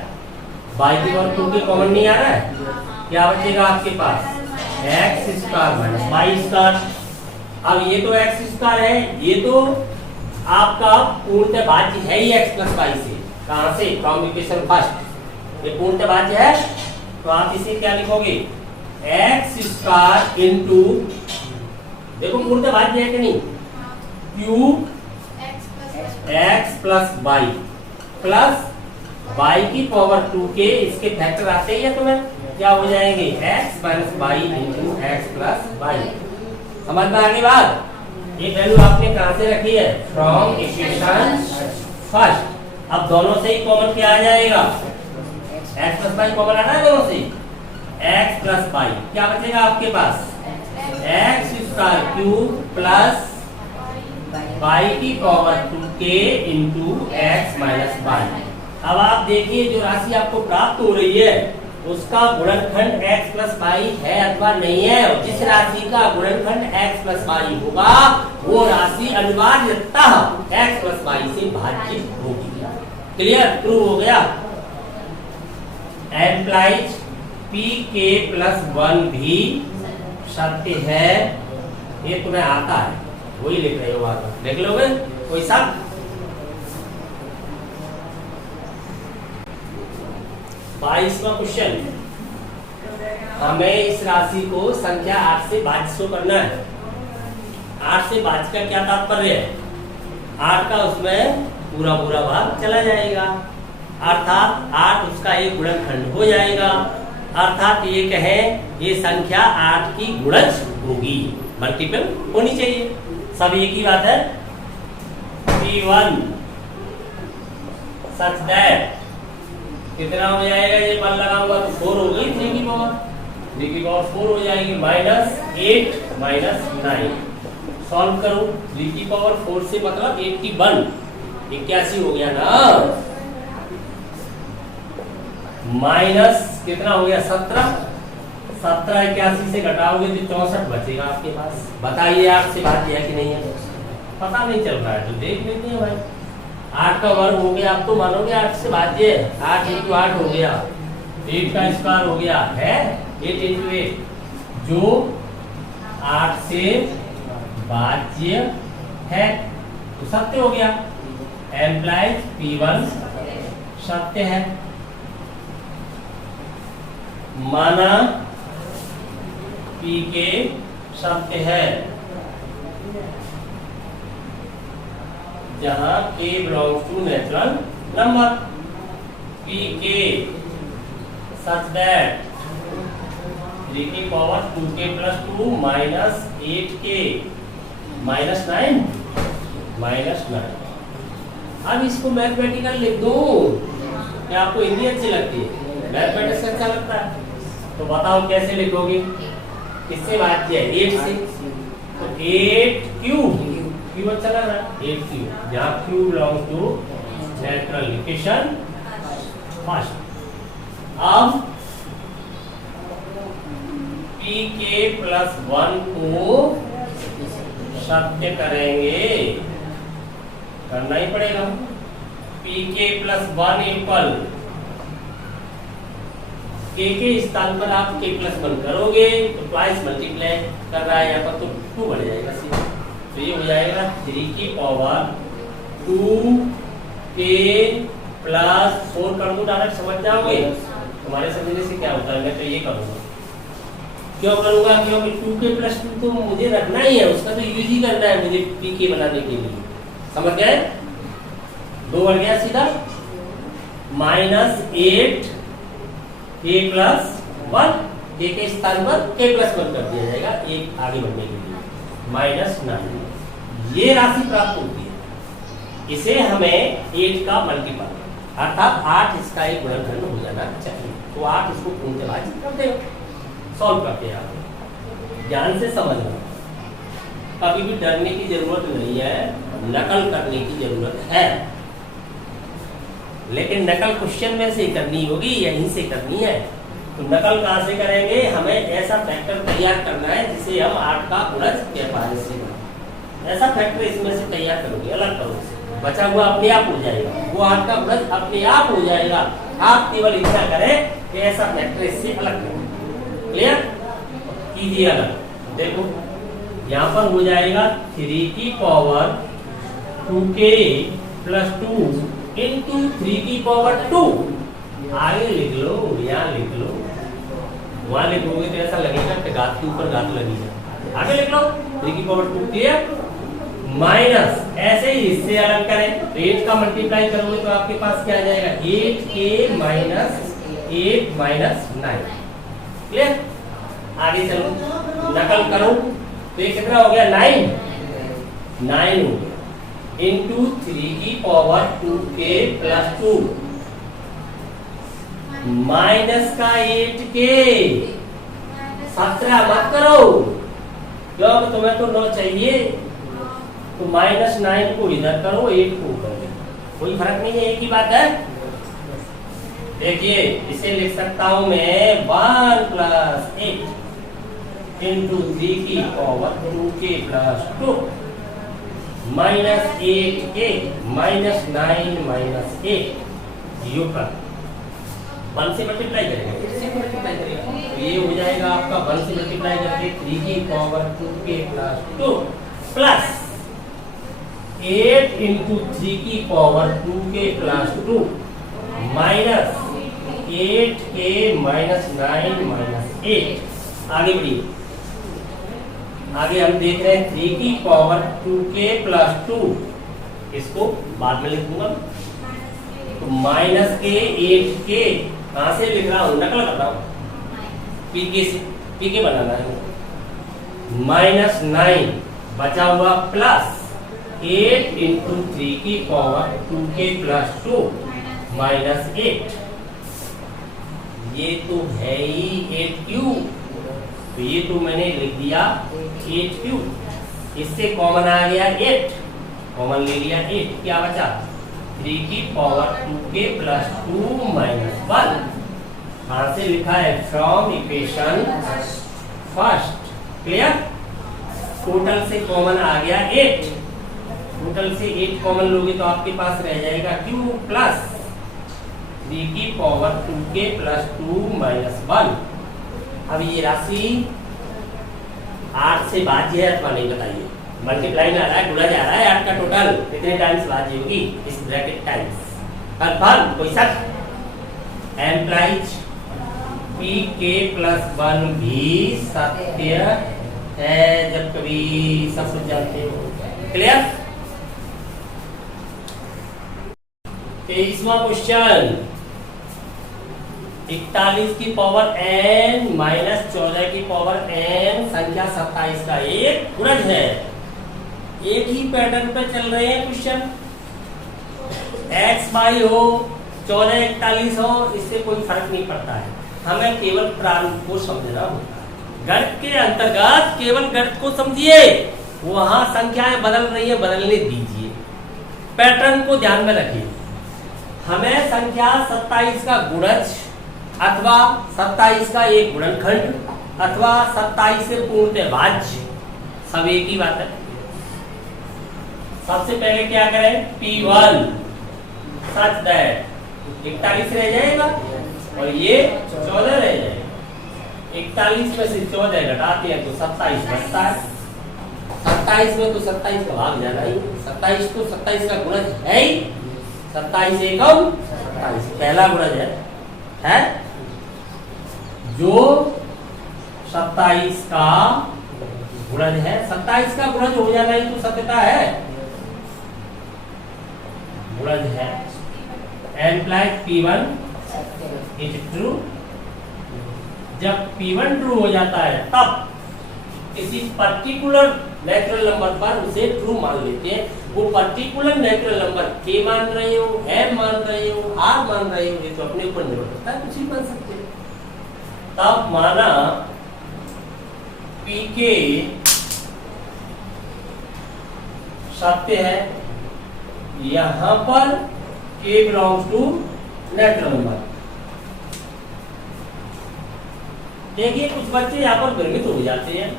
y की पावर 2k कॉमन नहीं आ रहा है, क्या बचेगा आपके पास? x square minus y square. अब ये तो x स्क्वायर है, ये तो आपका पूर्णतः भाज्य है ही x प्लस वाई से। कहां से? From equation first. ये पूर्णतः भाज्य है, तो आप इसे क्या लिखोगे? x स्क्वायर इंटू, देखो पूर्णतः भाज्य है कि नहीं, cube x plus y plus y की पावर 2k, इसके फैक्टर आते ही है तुम्हें, क्या हो जाएंगे? x minus y into x plus y. समझ में आ गई बात? ये वैल्यू आपने कहां से रखी है? From equation first. अब दोनों से ही कॉमन क्या आ जाएगा? x प्लस वाई कॉमन आ रहा है दोनों से, x प्लस वाई, क्या बचेगा आपके पास? x square cube plus y की power 2k into x minus y. अब आप देखिए जो राशि आपको प्राप्त हो रही है उसका गुणनखंड x प्लस वाई है अथवा नहीं है। और जिस राशि का गुणनखंड x प्लस वाई होगा वो राशि अनिवार्यतः x प्लस वाई से भाज्य होगी। क्लियर? ट्रू हो गया। एम्प्लाइज pk प्लस 1 भी सत्य है, ये तुम्हें आता है, वही लिख रहे हो आप, देख लोगे कोई सब। बाईसवां क्वेश्चन, हमें इस राशि को संख्या 8 से भाज्य करना है। 8 से भाज्य का क्या तात्पर्य है? 8 का उसमें पूरा भाग चला जाएगा, अर्थात 8 उसका एक गुणनखंड हो जाएगा, अर्थात ये कहें ये संख्या 8 की गुणज होगी, मल्टीपल होनी चाहिए। सब एक ही बात है। P1 सच दैट कितना हो जाएगा? ये मान लगाऊंगा तो 4 हो गई, 3 की पावर 4 हो जाएगी, माइनस 8 माइनस 9। सॉल्व करो, 3 की पावर 4 से मतलब 81, 81 हो गया ना, माइनस कितना हो गया? 17 81 से घटाओगे तो 64 बचेगा आपके पास। बताइए आपसे बात है कि नहीं है? पता नहीं चल रहा है तो देख लेते हैं भाई। 8 का वर्ग हो गया, आप तो मानोगे 8 से भाज्य है, 8 इंटू 8 हो गया, 8 का स्क्वायर हो गया है 8 इंटू 8, जो 8 से भाज्य है तो सत्य हो गया। एम्प्लाइज P1 सत्य है, माना पी के सत्य है, जहां k belongs to natural number. P k such that 3 की power 2k plus 2 minus 8k minus 9। अब इसको मैथमेटिकल लिख दो, क्या आपको हिंदी अच्छी लगती है? मैथमेटिक्स अच्छा लगता है तो बताओ कैसे लिखोगे? किससे बात किया? 8 से, तो 8 क्यूब अच्छा लग रहा है, 8 क्यूब, जहाँ cube belongs to natural equation first. अब pk प्लस 1 को सत्य करेंगे, करना ही पड़ेगा। pk प्लस 1 इक्वल k के स्थान पर आप k प्लस 1 करोगे तो ट्वाइस मल्टीप्लाई कर रहा है यहाँ पर, तो 2 बढ़ जाएगा सीधा, तो ये हो जाएगा 3 की पावर 2k प्लस 4 कर दो, डायरेक्ट समझ जाओगे। तुम्हारे समझने से क्या होता है, मैं तो ये करूँगा। क्यों करूँगा? क्योंकि 2k प्लस 2 तो मुझे रखना ही है, उसका तो यूज ही करना है मुझे pk बनाने के लिए, समझ गए? 2 बढ़ गया सीधा, -8 a प्लस 1, a के स्थान पर a प्लस 1 कर दिया जाएगा एक आगे बढ़ने के लिए, -9 ये राशि प्राप्त होती है। इसे हमें 8 का मल्टीपल अर्थात 8 इसका एक गुणनखंड हो जाना चाहिए। तो 8 इसको पूर्णतः विभाजित करते हो, सॉल्व करते हैं आप ध्यान से समझना। कभी भी डरने की जरूरत नहीं है, नकल करने की जरूरत है, लेकिन नकल क्वेश्चन में से करनी होगी, यहीं से करनी है। तो नकल कहाँ से करेंगे, हमें ऐसा फैक्टर तैयार करना है जिसे हम 8 का गुणज कह पाए। ऐसा फैक्टर इसमें से तैयार करोगे, अलग करो, बचा हुआ अपने आप हो जाएगा, वो 8 का गुणज अपने आप हो जाएगा। आप केवल इतना करें कि ऐसा फैक्टर इससे अलग करें। क्लियर कीजिए अलग। देखो यहाँ पर हो जाएगा 3 की पावर 2k प्लस 2 इंटू 3 की पावर 2। आगे लिख लो, यहाँ लिख लो, वहां लिखोगे तो ऐसा लगेगा कि घात के ऊपर घात लगी है। आगे लिख लो 3 की पावर 2 क्लियर, माइनस ऐसे ही इससे अलग करें तो 8 का मल्टीप्लाई करोगे तो आपके पास क्या आ जाएगा 8k माइनस 8 माइनस 9। क्लियर, आगे चलो नकल करो तो ये कितना हो गया 9 हो गया इंटू 3 की पावर 2k प्लस 2 माइनस का 8k 17 मत करो क्योंकि तुम्हें तो 9 चाहिए, तो -9 को इधर करो 8 को ऊपर करो, कोई फर्क नहीं है, एक ही बात है। देखिए इसे लिख सकता हूं मैं 1 प्लस 8 इंटू 3 की power 2k plus 2 minus 8k minus 9 minus 8 ऊपर 1 से मल्टीप्लाई करेंगे तो ये हो जाएगा आपका 1 से मल्टीप्लाई करके 3 की power 2k plus 2 plus 8 into 3 की power 2k plus 2 minus 8k minus 9 minus 8। आगे बढ़िए, आगे हम देख रहे हैं 3 की पावर 2k प्लस 2, इसको बाद में लिखूंगा तो माइनस के 8k कहां से लिख रहा हूं, नकल कर रहा हूं pk से, pk बनाना है माइनस 9 बचा हुआ प्लस 8 इंटू 3 की पावर 2k प्लस 2 माइनस 8। ये तो है ही 8q, तो ये तो मैंने लिख दिया 8q, इससे कॉमन आ गया 8, कॉमन ले लिया 8, क्या बचा 3 की पावर 2k प्लस 2 माइनस 1। कहां से लिखा है from equation first. Clear, total से कॉमन आ गया 8, टोटल से 8 कॉमन लोगे तो आपके पास रह जाएगा q प्लस 3 की पावर 2k प्लस 2 माइनस 1। अब ये राशि 8 से भाज्य है अथवा नहीं बताइए, मल्टीप्लाई में आ रहा है, गुणा जा रहा है, 8 का टोटल कितने टाइम्स भाज्य होगी इस ब्रैकेट टाइम्स। कंफर्म, कोई शक, एम्प्लाइज pk प्लस 1 भी सत्य है जब कभी सब कुछ जानते हो। क्लियर, 23वां क्वेश्चन, 41 की पावर n माइनस 14 की पावर n संख्या 27 का एक गुणज है। एक ही पैटर्न पे चल रहे हैं क्वेश्चन, x y हो 14 41 हो, इससे कोई फर्क नहीं पड़ता है, हमें केवल प्रारूप को समझना होता है। गणित के अंतर्गत केवल गणित को समझिए, वहां संख्याएं बदल रही है बदलने दीजिए, पैटर्न को ध्यान में रखिए। हमें संख्या 27 का गुणज अथवा 27 का एक गुणनखंड अथवा 27 से पूर्णतः भाज्य, सब एक ही बात है। सबसे पहले क्या करें, P1 सच दैट 41 रह जाएगा और ये 14 रह जाएगा। 41 में से 14 घटाते हैं तो 27 बचता है, 27 में तो 27 का भाग जाना ही, 27 तो 27 का गुणज है ही, 27 एकम 27 पहला गुणज है जो 27 का गुणज है। 27 का गुणज हो जाना ही तो सत्यता है, गुणज है। Implies P1 is true. जब P1 ट्रू हो जाता है तब किसी पर्टिकुलर नेचुरल नंबर पर उसे ट्रू मान लेते हैं। वो पर्टिकुलर नेचुरल नंबर K मान रहे हो, M मान रहे हो, R मान रहे हो, ये तो अपने ऊपर निर्भर करता है, कुछ ही मान सकते हैं। तब माना PK सत्य है, यहां पर K belongs to natural number. देखिए कुछ बच्चे यहाँ पर भ्रमित हो जाते हैं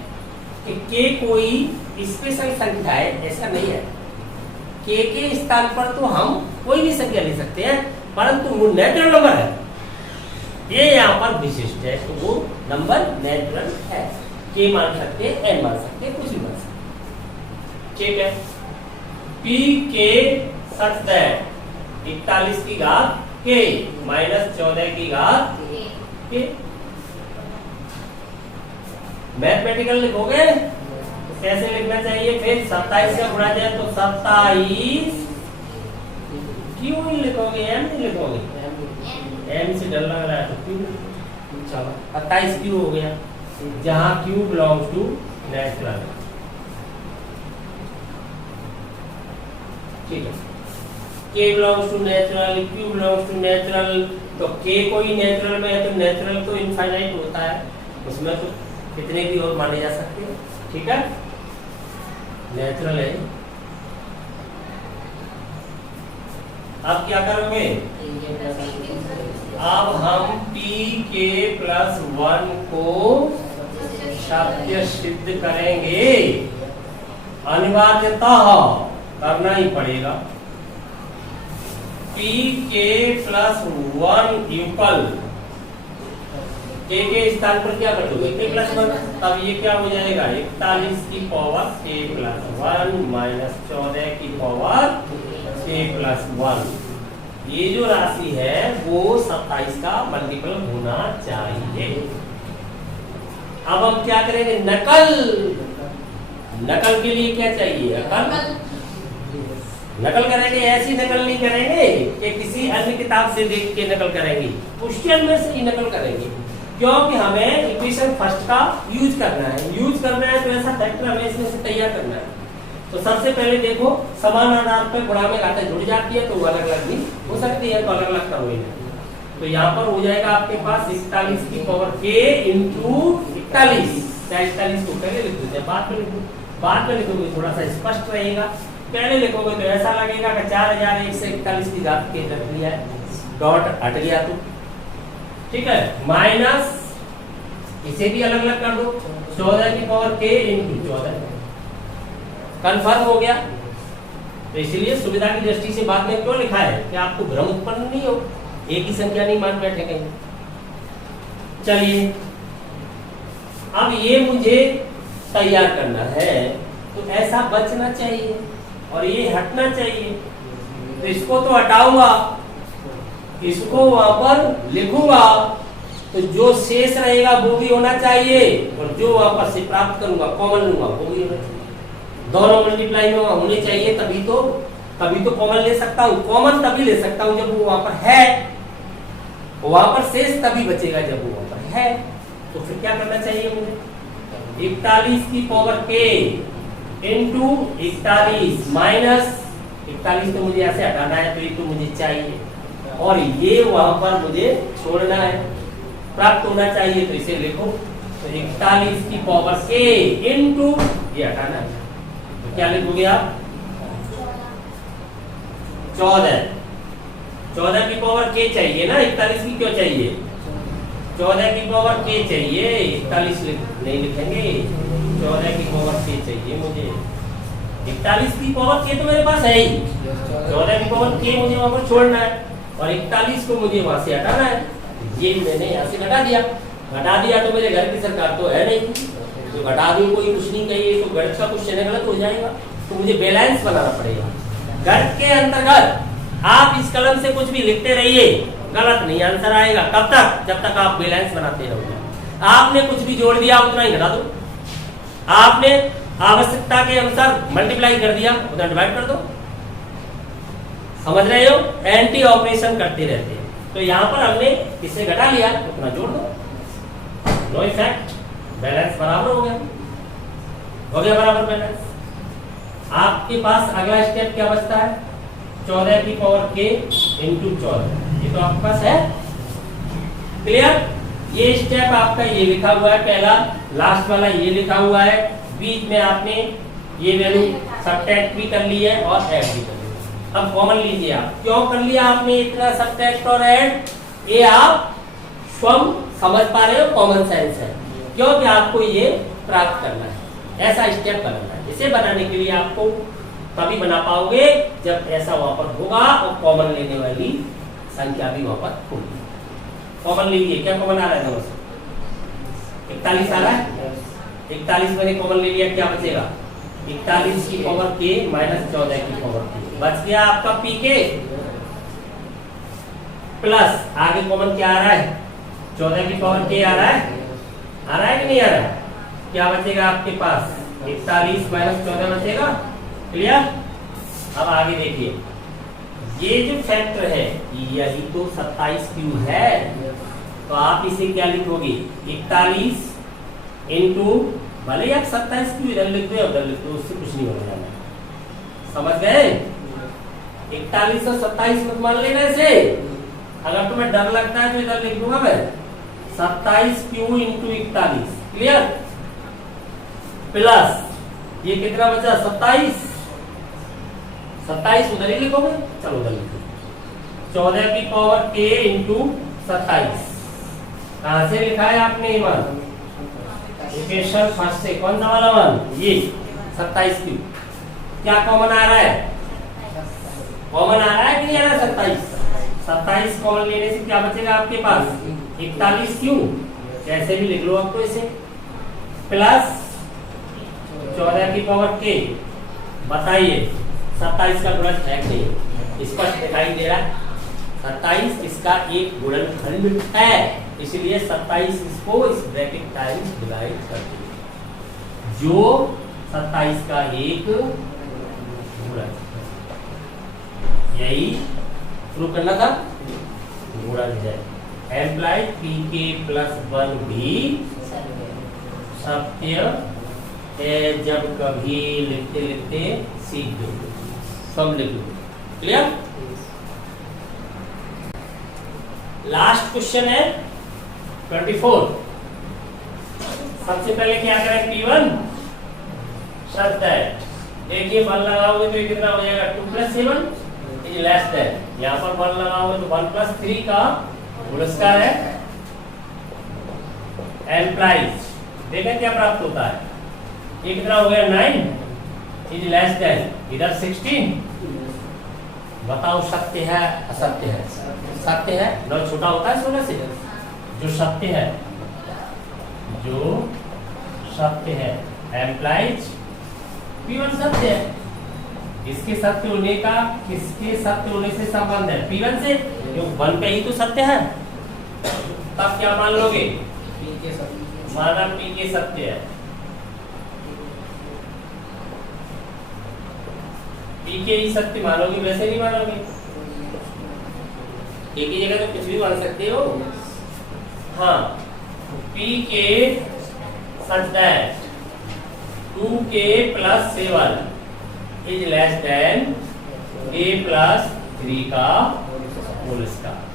कि K कोई स्पेशल संख्या है, ऐसा नहीं है। K के स्थान पर तो हम कोई भी संख्या ले सकते हैं, परंतु वो नेचुरल नंबर है, ये यहाँ पर विशिष्ट है, तो वो नंबर नेचुरल है। K मान सकते हैं, M मान सकते हैं, कुछ भी मान सकते हैं, ठीक है। PK सत्य है, 41 की घात K माइनस 14 की घात K। मैथमेटिकल लिखोगे कैसे लिखना चाहिए? फिर 27 से गुणा जाए तो 27 क्यों नहीं लिखोगे, M नहीं लिखोगे, M से डर लग रहा है तो क्यों, चलो 27 क्यों हो गया, जहां Q बिलोंग्स टू नेचुरल, ठीक है। K belongs to natural, Q belongs to natural, तो K कोई नेचुरल में है तो नेचुरल तो इनफाइनाइट होता है, उसमें तो कितने भी और माने जा सकते हैं, ठीक है, नेचुरल है। अब क्या करोगे? अब हम PK प्लस 1 को सत्य सिद्ध करेंगे, अनिवार्यतः करना ही पड़ेगा। PK प्लस 1 इक्वल K के स्थान पर क्या कर दोगे? K प्लस 1, तब ये क्या हो जाएगा? 41 की पावर K प्लस 1 माइनस 14 की पावर K प्लस 1। ये जो राशि है वो 27 का मल्टीपल होना चाहिए। अब हम क्या करेंगे? नकल। नकल के लिए क्या चाहिए? अकल। नकल करेंगे, ऐसी नकल नहीं करेंगे कि किसी अन्य किताब से देख के नकल करेंगे, क्वेश्चन में से ही नकल करेंगे, क्योंकि हमें इक्वेशन फर्स्ट का यूज करना है। यूज करना है तो ऐसा फैक्टर हमें इसमें से तैयार करना है। तो सबसे पहले देखो, समान आधार पर गुणा में घातें जुड़ जाती है तो वो अलग अलग भी हो सकती है, तो अलग अलग करोगे। तो यहाँ पर हो जाएगा आपके पास 41 की पावर K इंटू 41। 41 को पहले लिख देते हैं, बाद में लिखो, बाद में लिखोगे थोड़ा सा स्पष्ट रहेगा। पहले लिखोगे तो ऐसा लगेगा कि 4141 की घात के रख लिया है, डॉट हट गया तो ठीक है, माइनस इसे भी अलग अलग कर दो, 14 की पावर K इंटू 14। कंफर्म हो गया। तो इसलिए सुविधा की दृष्टि से बाद में क्यों लिखा है कि आपको भ्रम उत्पन्न नहीं हो, एक ही संख्या नहीं मान बैठे कहीं। चलिए अब ये मुझे तैयार करना है, तो ऐसा बचना चाहिए और ये हटना चाहिए। तो इसको तो हटाऊंगा, इसको वहां पर लिखूंगा, तो जो शेष रहेगा वो भी होना चाहिए, और जो वहां पर से प्राप्त करूंगा कॉमन लूंगा वो भी होना चाहिए। दोनों मल्टीप्लाई में होने चाहिए, तभी तो कॉमन ले सकता हूँ। कॉमन तभी ले सकता हूँ जब वो वहां पर है, वहां पर शेष तभी बचेगा जब वो वहां पर है। तो फिर क्या करना चाहिए मुझे? 41 की पावर K इंटू 41 माइनस 41 तो मुझे ऐसे हटाना है, तो ये तो मुझे चाहिए, और ये वहां पर मुझे छोड़ना है, प्राप्त होना चाहिए। तो इसे लिखो, तो 41 की पावर K इंटू ये हटाना है, तो क्या लिखोगे आप? 14 की पावर K चाहिए ना, 41 की क्यों चाहिए? 14 की पावर K चाहिए, 41 नहीं लिखेंगे, 14 की पावर K चाहिए मुझे। 41 की पावर K तो मेरे पास है ही, 14 की पावर K मुझे वहां पर छोड़ना है, और 41 को मुझे वहां से हटाना है। ये मैंने यहाँ से घटा दिया तो मेरे घर की सरकार तो है नहीं, तो घटा दूं कोई कुछ नहीं कहिए, तो गणित का क्वेश्चन गलत हो जाएगा, तो मुझे बैलेंस बनाना पड़ेगा। गणित के अंतर्गत आप इस कलम से कुछ भी लिखते रहिए, गलत नहीं आंसर आएगा। कब तक? जब तक आप बैलेंस बनाते रहोगे। आपने कुछ भी जोड़ दिया उतना ही घटा दो, आपने आवश्यकता के अनुसार मल्टीप्लाई कर दिया उतना डिवाइड कर दो, समझ रहे हो, एंटी ऑपरेशन करते रहते हैं। तो यहाँ पर हमने किसे घटा लिया, उतना जोड़ दो, नो इफेक्ट, बैलेंस बराबर हो गया बराबर बैलेंस। आपके पास अगला स्टेप क्या बचता है, 14 की पावर k इंटू 14, ये तो आपके पास है, क्लियर। ये स्टेप आपका ये लिखा हुआ है पहला, लास्ट वाला ये लिखा हुआ है, बीच में आपने ये वैल्यू सब्ट्रैक्ट भी कर ली है और ऐड भी कर ली है। अब कॉमन लीजिए आप, क्यों कर लिया आपने इतना सब्ट्रैक्ट और ऐड, ये आप स्वयं समझ पा रहे हो, कॉमन सेंस है, क्योंकि आपको ये प्राप्त करना है, ऐसा स्टेप बनाना है। इसे बनाने के लिए आपको तभी बना पाओगे जब ऐसा वहां पर होगा और कॉमन लेने वाली संख्या भी वहां पर होगी। कॉमन लीजिए, क्या कॉमन आ रहा है दोनों से, 41 आ रहा है, 41 मैंने कॉमन ले लिया, क्या बचेगा 41 की पावर k माइनस 14 की पावर k, बच गया आपका pk प्लस आगे कॉमन क्या आ रहा है, 14 की पावर k आ रहा है कि नहीं आ रहा है, क्या बचेगा आपके पास 41 माइनस 14 बचेगा, क्लियर। अब आगे देखिए, ये जो फैक्टर है यही तो 27 क्यू है, तो आप इसे क्या लिखोगे 41 इंटू, भले ही आप 27 क्यू इधर लिख दो उधर लिख दो, उससे कुछ नहीं होने वाला, समझ गए। 41 और 27 मत मान लेना इसे, अगर तुम्हें डर लगता है तो इधर लिख दूंगा मैं 27 क्यू इंटू 41, क्लियर, प्लस ये कितना बचा 27 उधर ही लिखोगे, चलो उधर लिखो 14 की पावर k इंटू 27, कहां से लिखा है आपने मान, इक्वेशन फर्स्ट से, कौन सा वाला मान, ये 27 क्यू, क्या कॉमन आ रहा है, कॉमन आ रहा है कि नहीं आ रहा, 27 कॉमन लेने से क्या बचेगा आपके पास 41 क्यू, कैसे भी लिख लो आपको इसे, प्लस 14 की पावर k, बताइए 27 का गुणज है कि नहीं, स्पष्ट दिखाई दे रहा है, 27 इसका एक गुणनखंड है, इसलिए 27 इसको इस ब्रैकेट टाइम्स डिवाइड कर दीजिए, जो 27 का एक गुणज, यही प्रूव करना था, गुणज है, एम्प्लाइड pk प्लस 1 भी सत्य है, जब कभी लिखते लिखते सीख दो, सब लिख लो, क्लियर। लास्ट क्वेश्चन है 24, सबसे पहले क्या करें, P1 शर्त है, देखिए 1 लगाओगे तो ये कितना हो जाएगा 2 + 7 इज लेस देन, यहाँ पर 1 लगाओगे तो 1 + 3 का गुणस्कार है, एम्प्लाइज देखें क्या प्राप्त होता है, ये कितना हो गया 9 इज लेस देन, इधर 16, बताओ सत्य है असत्य है, सत्य है, 9 छोटा होता है 16 से, जो सत्य है, जो सत्य है, एम्प्लाइज P1 सत्य है, इसके सत्य होने का किसके सत्य होने से संबंध है, P1 से, जो 1 पे ही तो सत्य है, तब क्या मान लोगे, माना P के सत्य है, P के ही सत्य मानोगे, वैसे नहीं मानोगे, एक ही जगह तो कुछ भी मान सकते हो, हाँ, P के such that 2k + 7 is less than k + 3 का होल स्क्वायर।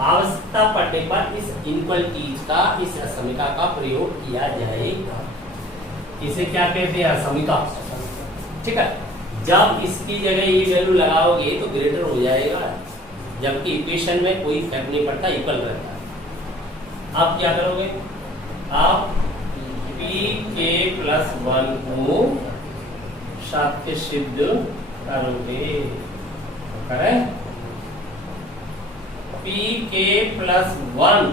आवश्यकता पड़ने पर इस इनइक्वालिटीज का, इस असमिका का प्रयोग किया जाएगा, इसे क्या कहते हैं, असमिका, ठीक है। जब इसकी जगह ये वैल्यू लगाओगे तो ग्रेटर हो जाएगा, जबकि इक्वेशन में कोई फर्क नहीं पड़ता, इक्वल रहता है। आप क्या करोगे, आप pk + 1 को सत्य सिद्ध करोगे, करें pk + 1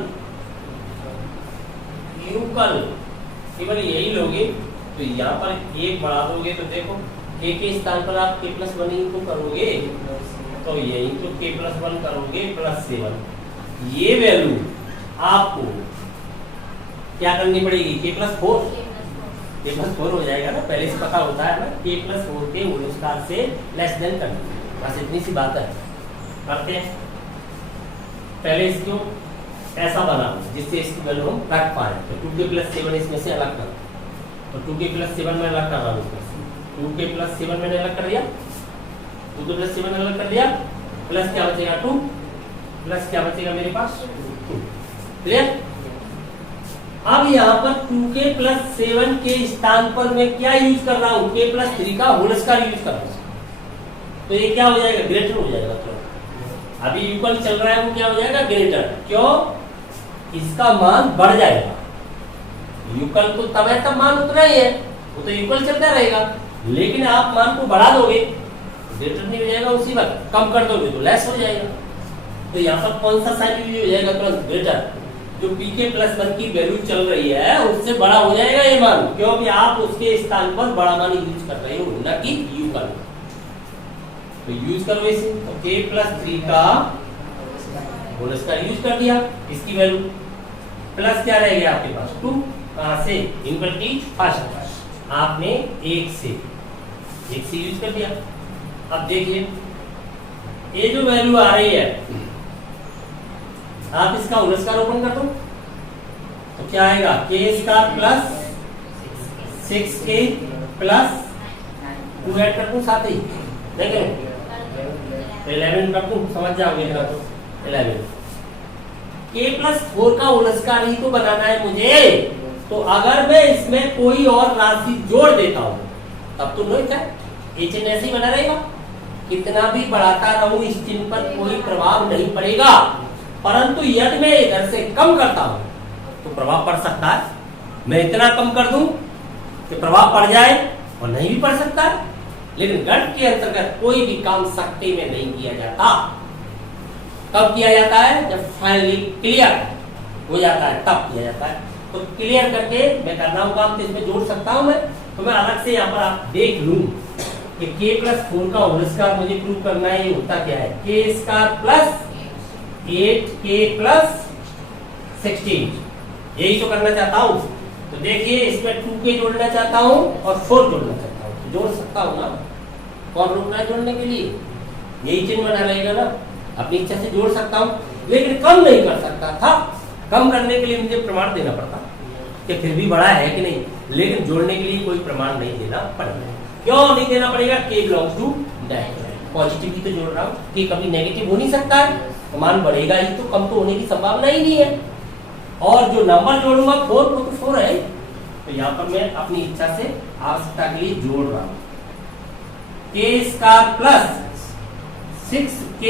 न्यूकल केवल यही लोगे, तो यहाँ पर एक बढ़ा दोगे तो देखो k के स्थान पर आप k + 1 ही तो करोगे, तो यही तो k + 1 करोगे +7, ये वैल्यू आपको क्या करनी पड़ेगी, k + 4 हो जाएगा ना, पहले से पता होता है ना, k + 4 के होल स्क्वायर से लेस देन करना, बस इतनी सी बात है। करते हैं, पहले इसको ऐसा बनाओ जिससे इसकी वैल्यू हम रख पाए। तो 2k+7 इसमें से अलग कर, तो 2k+7 में अलग कर रहा हूँ इसमें से। 2k+7 मैंने अलग कर दिया, 2k+7 अलग कर दिया, प्लस क्या बचेगा 2, प्लस क्या बचेगा मेरे पास 2। क्लियर? अब यहाँ पर 2k+7 के स्थान पर मैं क्या यूज कर रहा हूँ, k+3 का होल स्क्वायर यूज कर रहा हूँ। तो ये क्या हो जाएगा, ग्रेटर हो जाएगा। तो अभी इक्वल चल रहा है वो क्या हो जाएगा, ग्रेटर। क्यों? इसका मान बढ़ जाएगा। इक्वल तो तब है तब मान उतना ही है, वो तो इक्वल चलता रहेगा। लेकिन आप मान को बढ़ा दोगे ग्रेटर नहीं हो जाएगा, उसी वक्त कम कर दोगे तो लेस हो जाएगा। तो यहाँ पर कौन सा साइन यूज हो जाएगा, तुरंत ग्रेटर। जो pk+1 की वैल्यू चल रही है उससे बड़ा हो जाएगा ये मान, क्योंकि आप उसके स्थान पर बड़ा मान यूज कर रहे हो, न कि इक्वल। तो यूज करो इसे, तो k+3 का होल स्क्वायर यूज कर दिया, इसकी वैल्यू प्लस क्या रह गया आपके पास 2। कहां से, इनवर्टिंग फर्स्ट आपने 1 से यूज कर दिया। अब देखिए ये जो वैल्यू आ रही है, आप इसका होल स्क्वायर ओपन कर दो तो क्या आएगा, k² + 6k + 2 ऐड कर दूं साथ ही, देख लो 11 कर दूं, समझ जाओगे ना। तो 11 k+4 का होल स्क्वायर ही तो बनाना है मुझे। तो अगर मैं इसमें कोई और राशि जोड़ देता हूं तब तो नहीं था, ये चिन्ह ऐसे ही बना रहेगा। कितना भी बढ़ाता रहूं इस चिन्ह पर कोई प्रभाव नहीं पड़ेगा, परंतु यदि मैं इधर से कम करता हूं तो प्रभाव पड़ सकता है। मैं इतना कम कर दूं कि प्रभाव पड़ जाए और नहीं भी पड़ सकता है। लेकिन गणित के अंतर्गत कोई भी काम सख्ती में नहीं किया जाता। कब किया जाता है, जब फाइनली क्लियर हो जाता है तब किया जाता है। तो क्लियर करके मैं कर रहा हूं काम, तो इसमें जोड़ सकता हूं मैं। तो मैं अलग से यहाँ पर आप देख लूं कि k+4 का होल स्क्वायर मुझे प्रूव करना है। ये होता क्या है, k² + 8k + 16, यही तो करना चाहता हूं। तो देखिए इसमें 2k जोड़ना चाहता हूं और 4 जोड़ना चाहता हूं, तो जोड़ सकता हूं ना। कौन रोकना है जोड़ने के लिए, यही चिन्ह बना रहेगा ना। अपनी इच्छा से जोड़ सकता हूं, लेकिन कम नहीं कर सकता था। कम करने के लिए मुझे प्रमाण देना पड़ता कि फिर भी बड़ा है कि नहीं, लेकिन जोड़ने के लिए कोई प्रमाण नहीं देना पड़ेगा। क्यों नहीं देना पड़ेगा, k belongs to negative. Positive ही तो जोड़ रहा हूं, k कभी नेगेटिव हो नहीं सकता है, तो मान बढ़ेगा ही, तो कम तो होने की संभावना ही नहीं है। और जो नंबर जोड़ूंगा 4, वो तो 4 है। तो यहाँ पर मैं अपनी इच्छा से आवश्यकता के लिए जोड़ रहा हूं, k² + 6k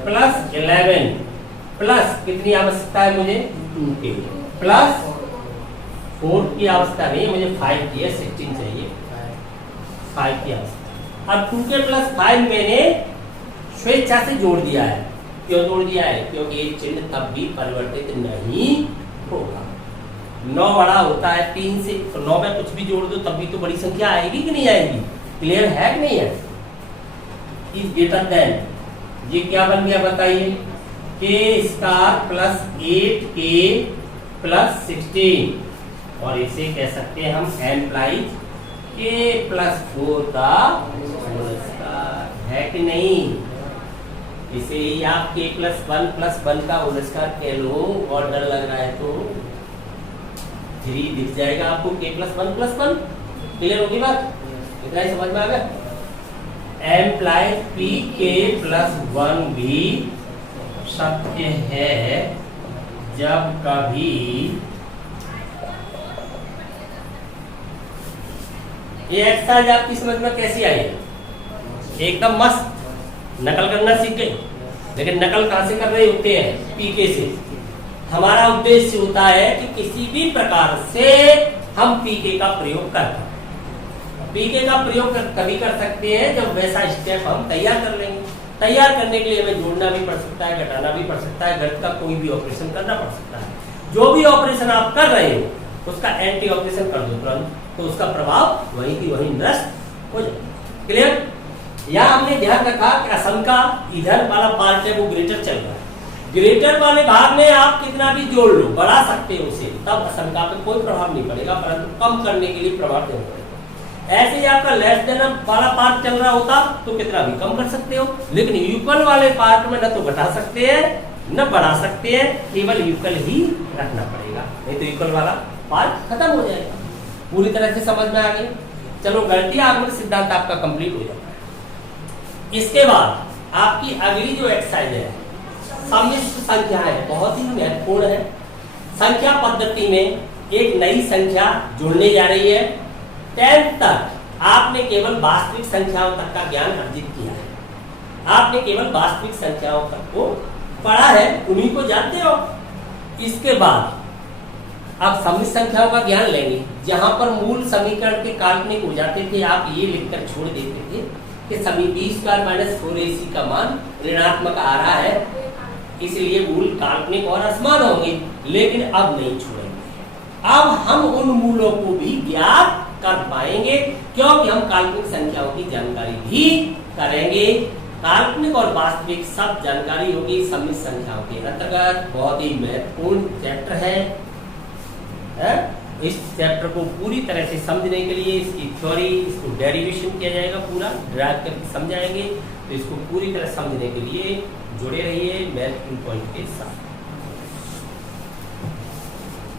+ 11 प्लस कितनी आवश्यकता है मुझे, 2k प्लस 4 की आवश्यकता नहीं है मुझे, 5 की है, 16 चाहिए, 5 की आवश्यकता। अब 2k + 5 मैंने स्वेच्छा से जोड़ दिया है। क्यों जोड़ दिया है, क्योंकि ये चिन्ह तब भी परिवर्तित नहीं होगा। 9 बड़ा होता है 3 से, तो 9 में कुछ भी जोड़ दो तब भी तो बड़ी संख्या आएगी कि नहीं आएगी। क्लियर है कि नहीं है, इज ग्रेटर देन, ये क्या बन गया बताइए, k² + 8k + 16, और इसे कह सकते हैं हम एम्प्लाइज k+4 का होल स्क्वायर, है कि नहीं। इसे ही आप k+1 + 1 का होल स्क्वायर कह लो, और डर लग रहा है तो 3 दिख जाएगा आपको, k+1 + 1। क्लियर होगी बात, इतना ही समझ में आ गया। एम्प्लाइज pk+1 भी सत्य है जब कभी ये एक्सरसाइज आपकी समझ में कैसी आई, एकदम मस्त, नकल करना सीख गए। लेकिन नकल कहां से कर रहे होते हैं, पीके से। हमारा उद्देश्य होता है कि किसी भी प्रकार से हम पीके का प्रयोग करते हैं। पीके का प्रयोग कभी कर सकते हैं जब वैसा स्टेप हम तैयार कर लेंगे। तैयार करने के लिए हमें जोड़ना भी पड़ सकता है, घटाना भी पड़ सकता है, गणित का कोई भी ऑपरेशन करना पड़ सकता है। जो भी ऑपरेशन आप कर रहे हो उसका एंटी ऑपरेशन कर दो तुरंत, तो उसका प्रभाव वहीं की वहीं नष्ट हो जाए। क्लियर। यहाँ हमने ध्यान रखा कि असम का इधर वाला पार्ट है वो ग्रेटर चल रहा है। ग्रेटर वाले भाग में आप कितना भी जोड़ लो, बढ़ा सकते हो उसे, तब असम का पे कोई प्रभाव नहीं पड़ेगा, परंतु कम करने के लिए प्रभाव देना पड़ेगा। ऐसे ही आपका लेस देन वाला पार्ट चल रहा होता तो कितना भी कम कर सकते हो, लेकिन इक्वल वाले पार्ट में न तो घटा सकते हैं न बढ़ा सकते हैं, केवल इक्वल ही रखना पड़ेगा, नहीं तो इक्वल वाला पार्ट खत्म हो जाएगा। पूरी तरह से समझ में आ गई। चलो गलती आगमन सिद्धांत आपका कंप्लीट हो जाता है। इसके बाद आपकी अगली जो एक्सरसाइज है सम्मिश्र संख्या है, बहुत ही महत्वपूर्ण है। संख्या पद्धति में एक नई संख्या जुड़ने जा रही है। 10th तक आपने केवल वास्तविक संख्याओं तक का ज्ञान अर्जित किया है, आपने केवल वास्तविक संख्याओं तक को पढ़ा है, उन्हीं को जानते हो। इसके बाद आप सम्मिश्र संख्याओं का ज्ञान लेंगे, जहां पर मूल समीकरण के काल्पनिक हो जाते थे, आप ये लिखकर छोड़ देते थे कि सभी b² माइनस 4ac का मान ऋणात्मक आ रहा है, इसलिए मूल काल्पनिक और असमान होंगे, लेकिन अब नहीं छोड़ेंगे। अब हम उन मूलों को भी ज्ञात कर पाएंगे, क्योंकि हम काल्पनिक संख्याओं की जानकारी भी करेंगे। काल्पनिक और वास्तविक सब जानकारी होगी सम्मिश्र संख्याओं के अंतर्गत। बहुत ही महत्वपूर्ण चैप्टर है। इस चैप्टर को पूरी तरह से समझने के लिए इसकी थ्योरी, इसको डेरिवेशन किया जाएगा, पूरा ड्राइव करके समझाएंगे। तो इसको पूरी तरह समझने के लिए जुड़े रहिए महत्वपूर्ण पॉइंट के साथ।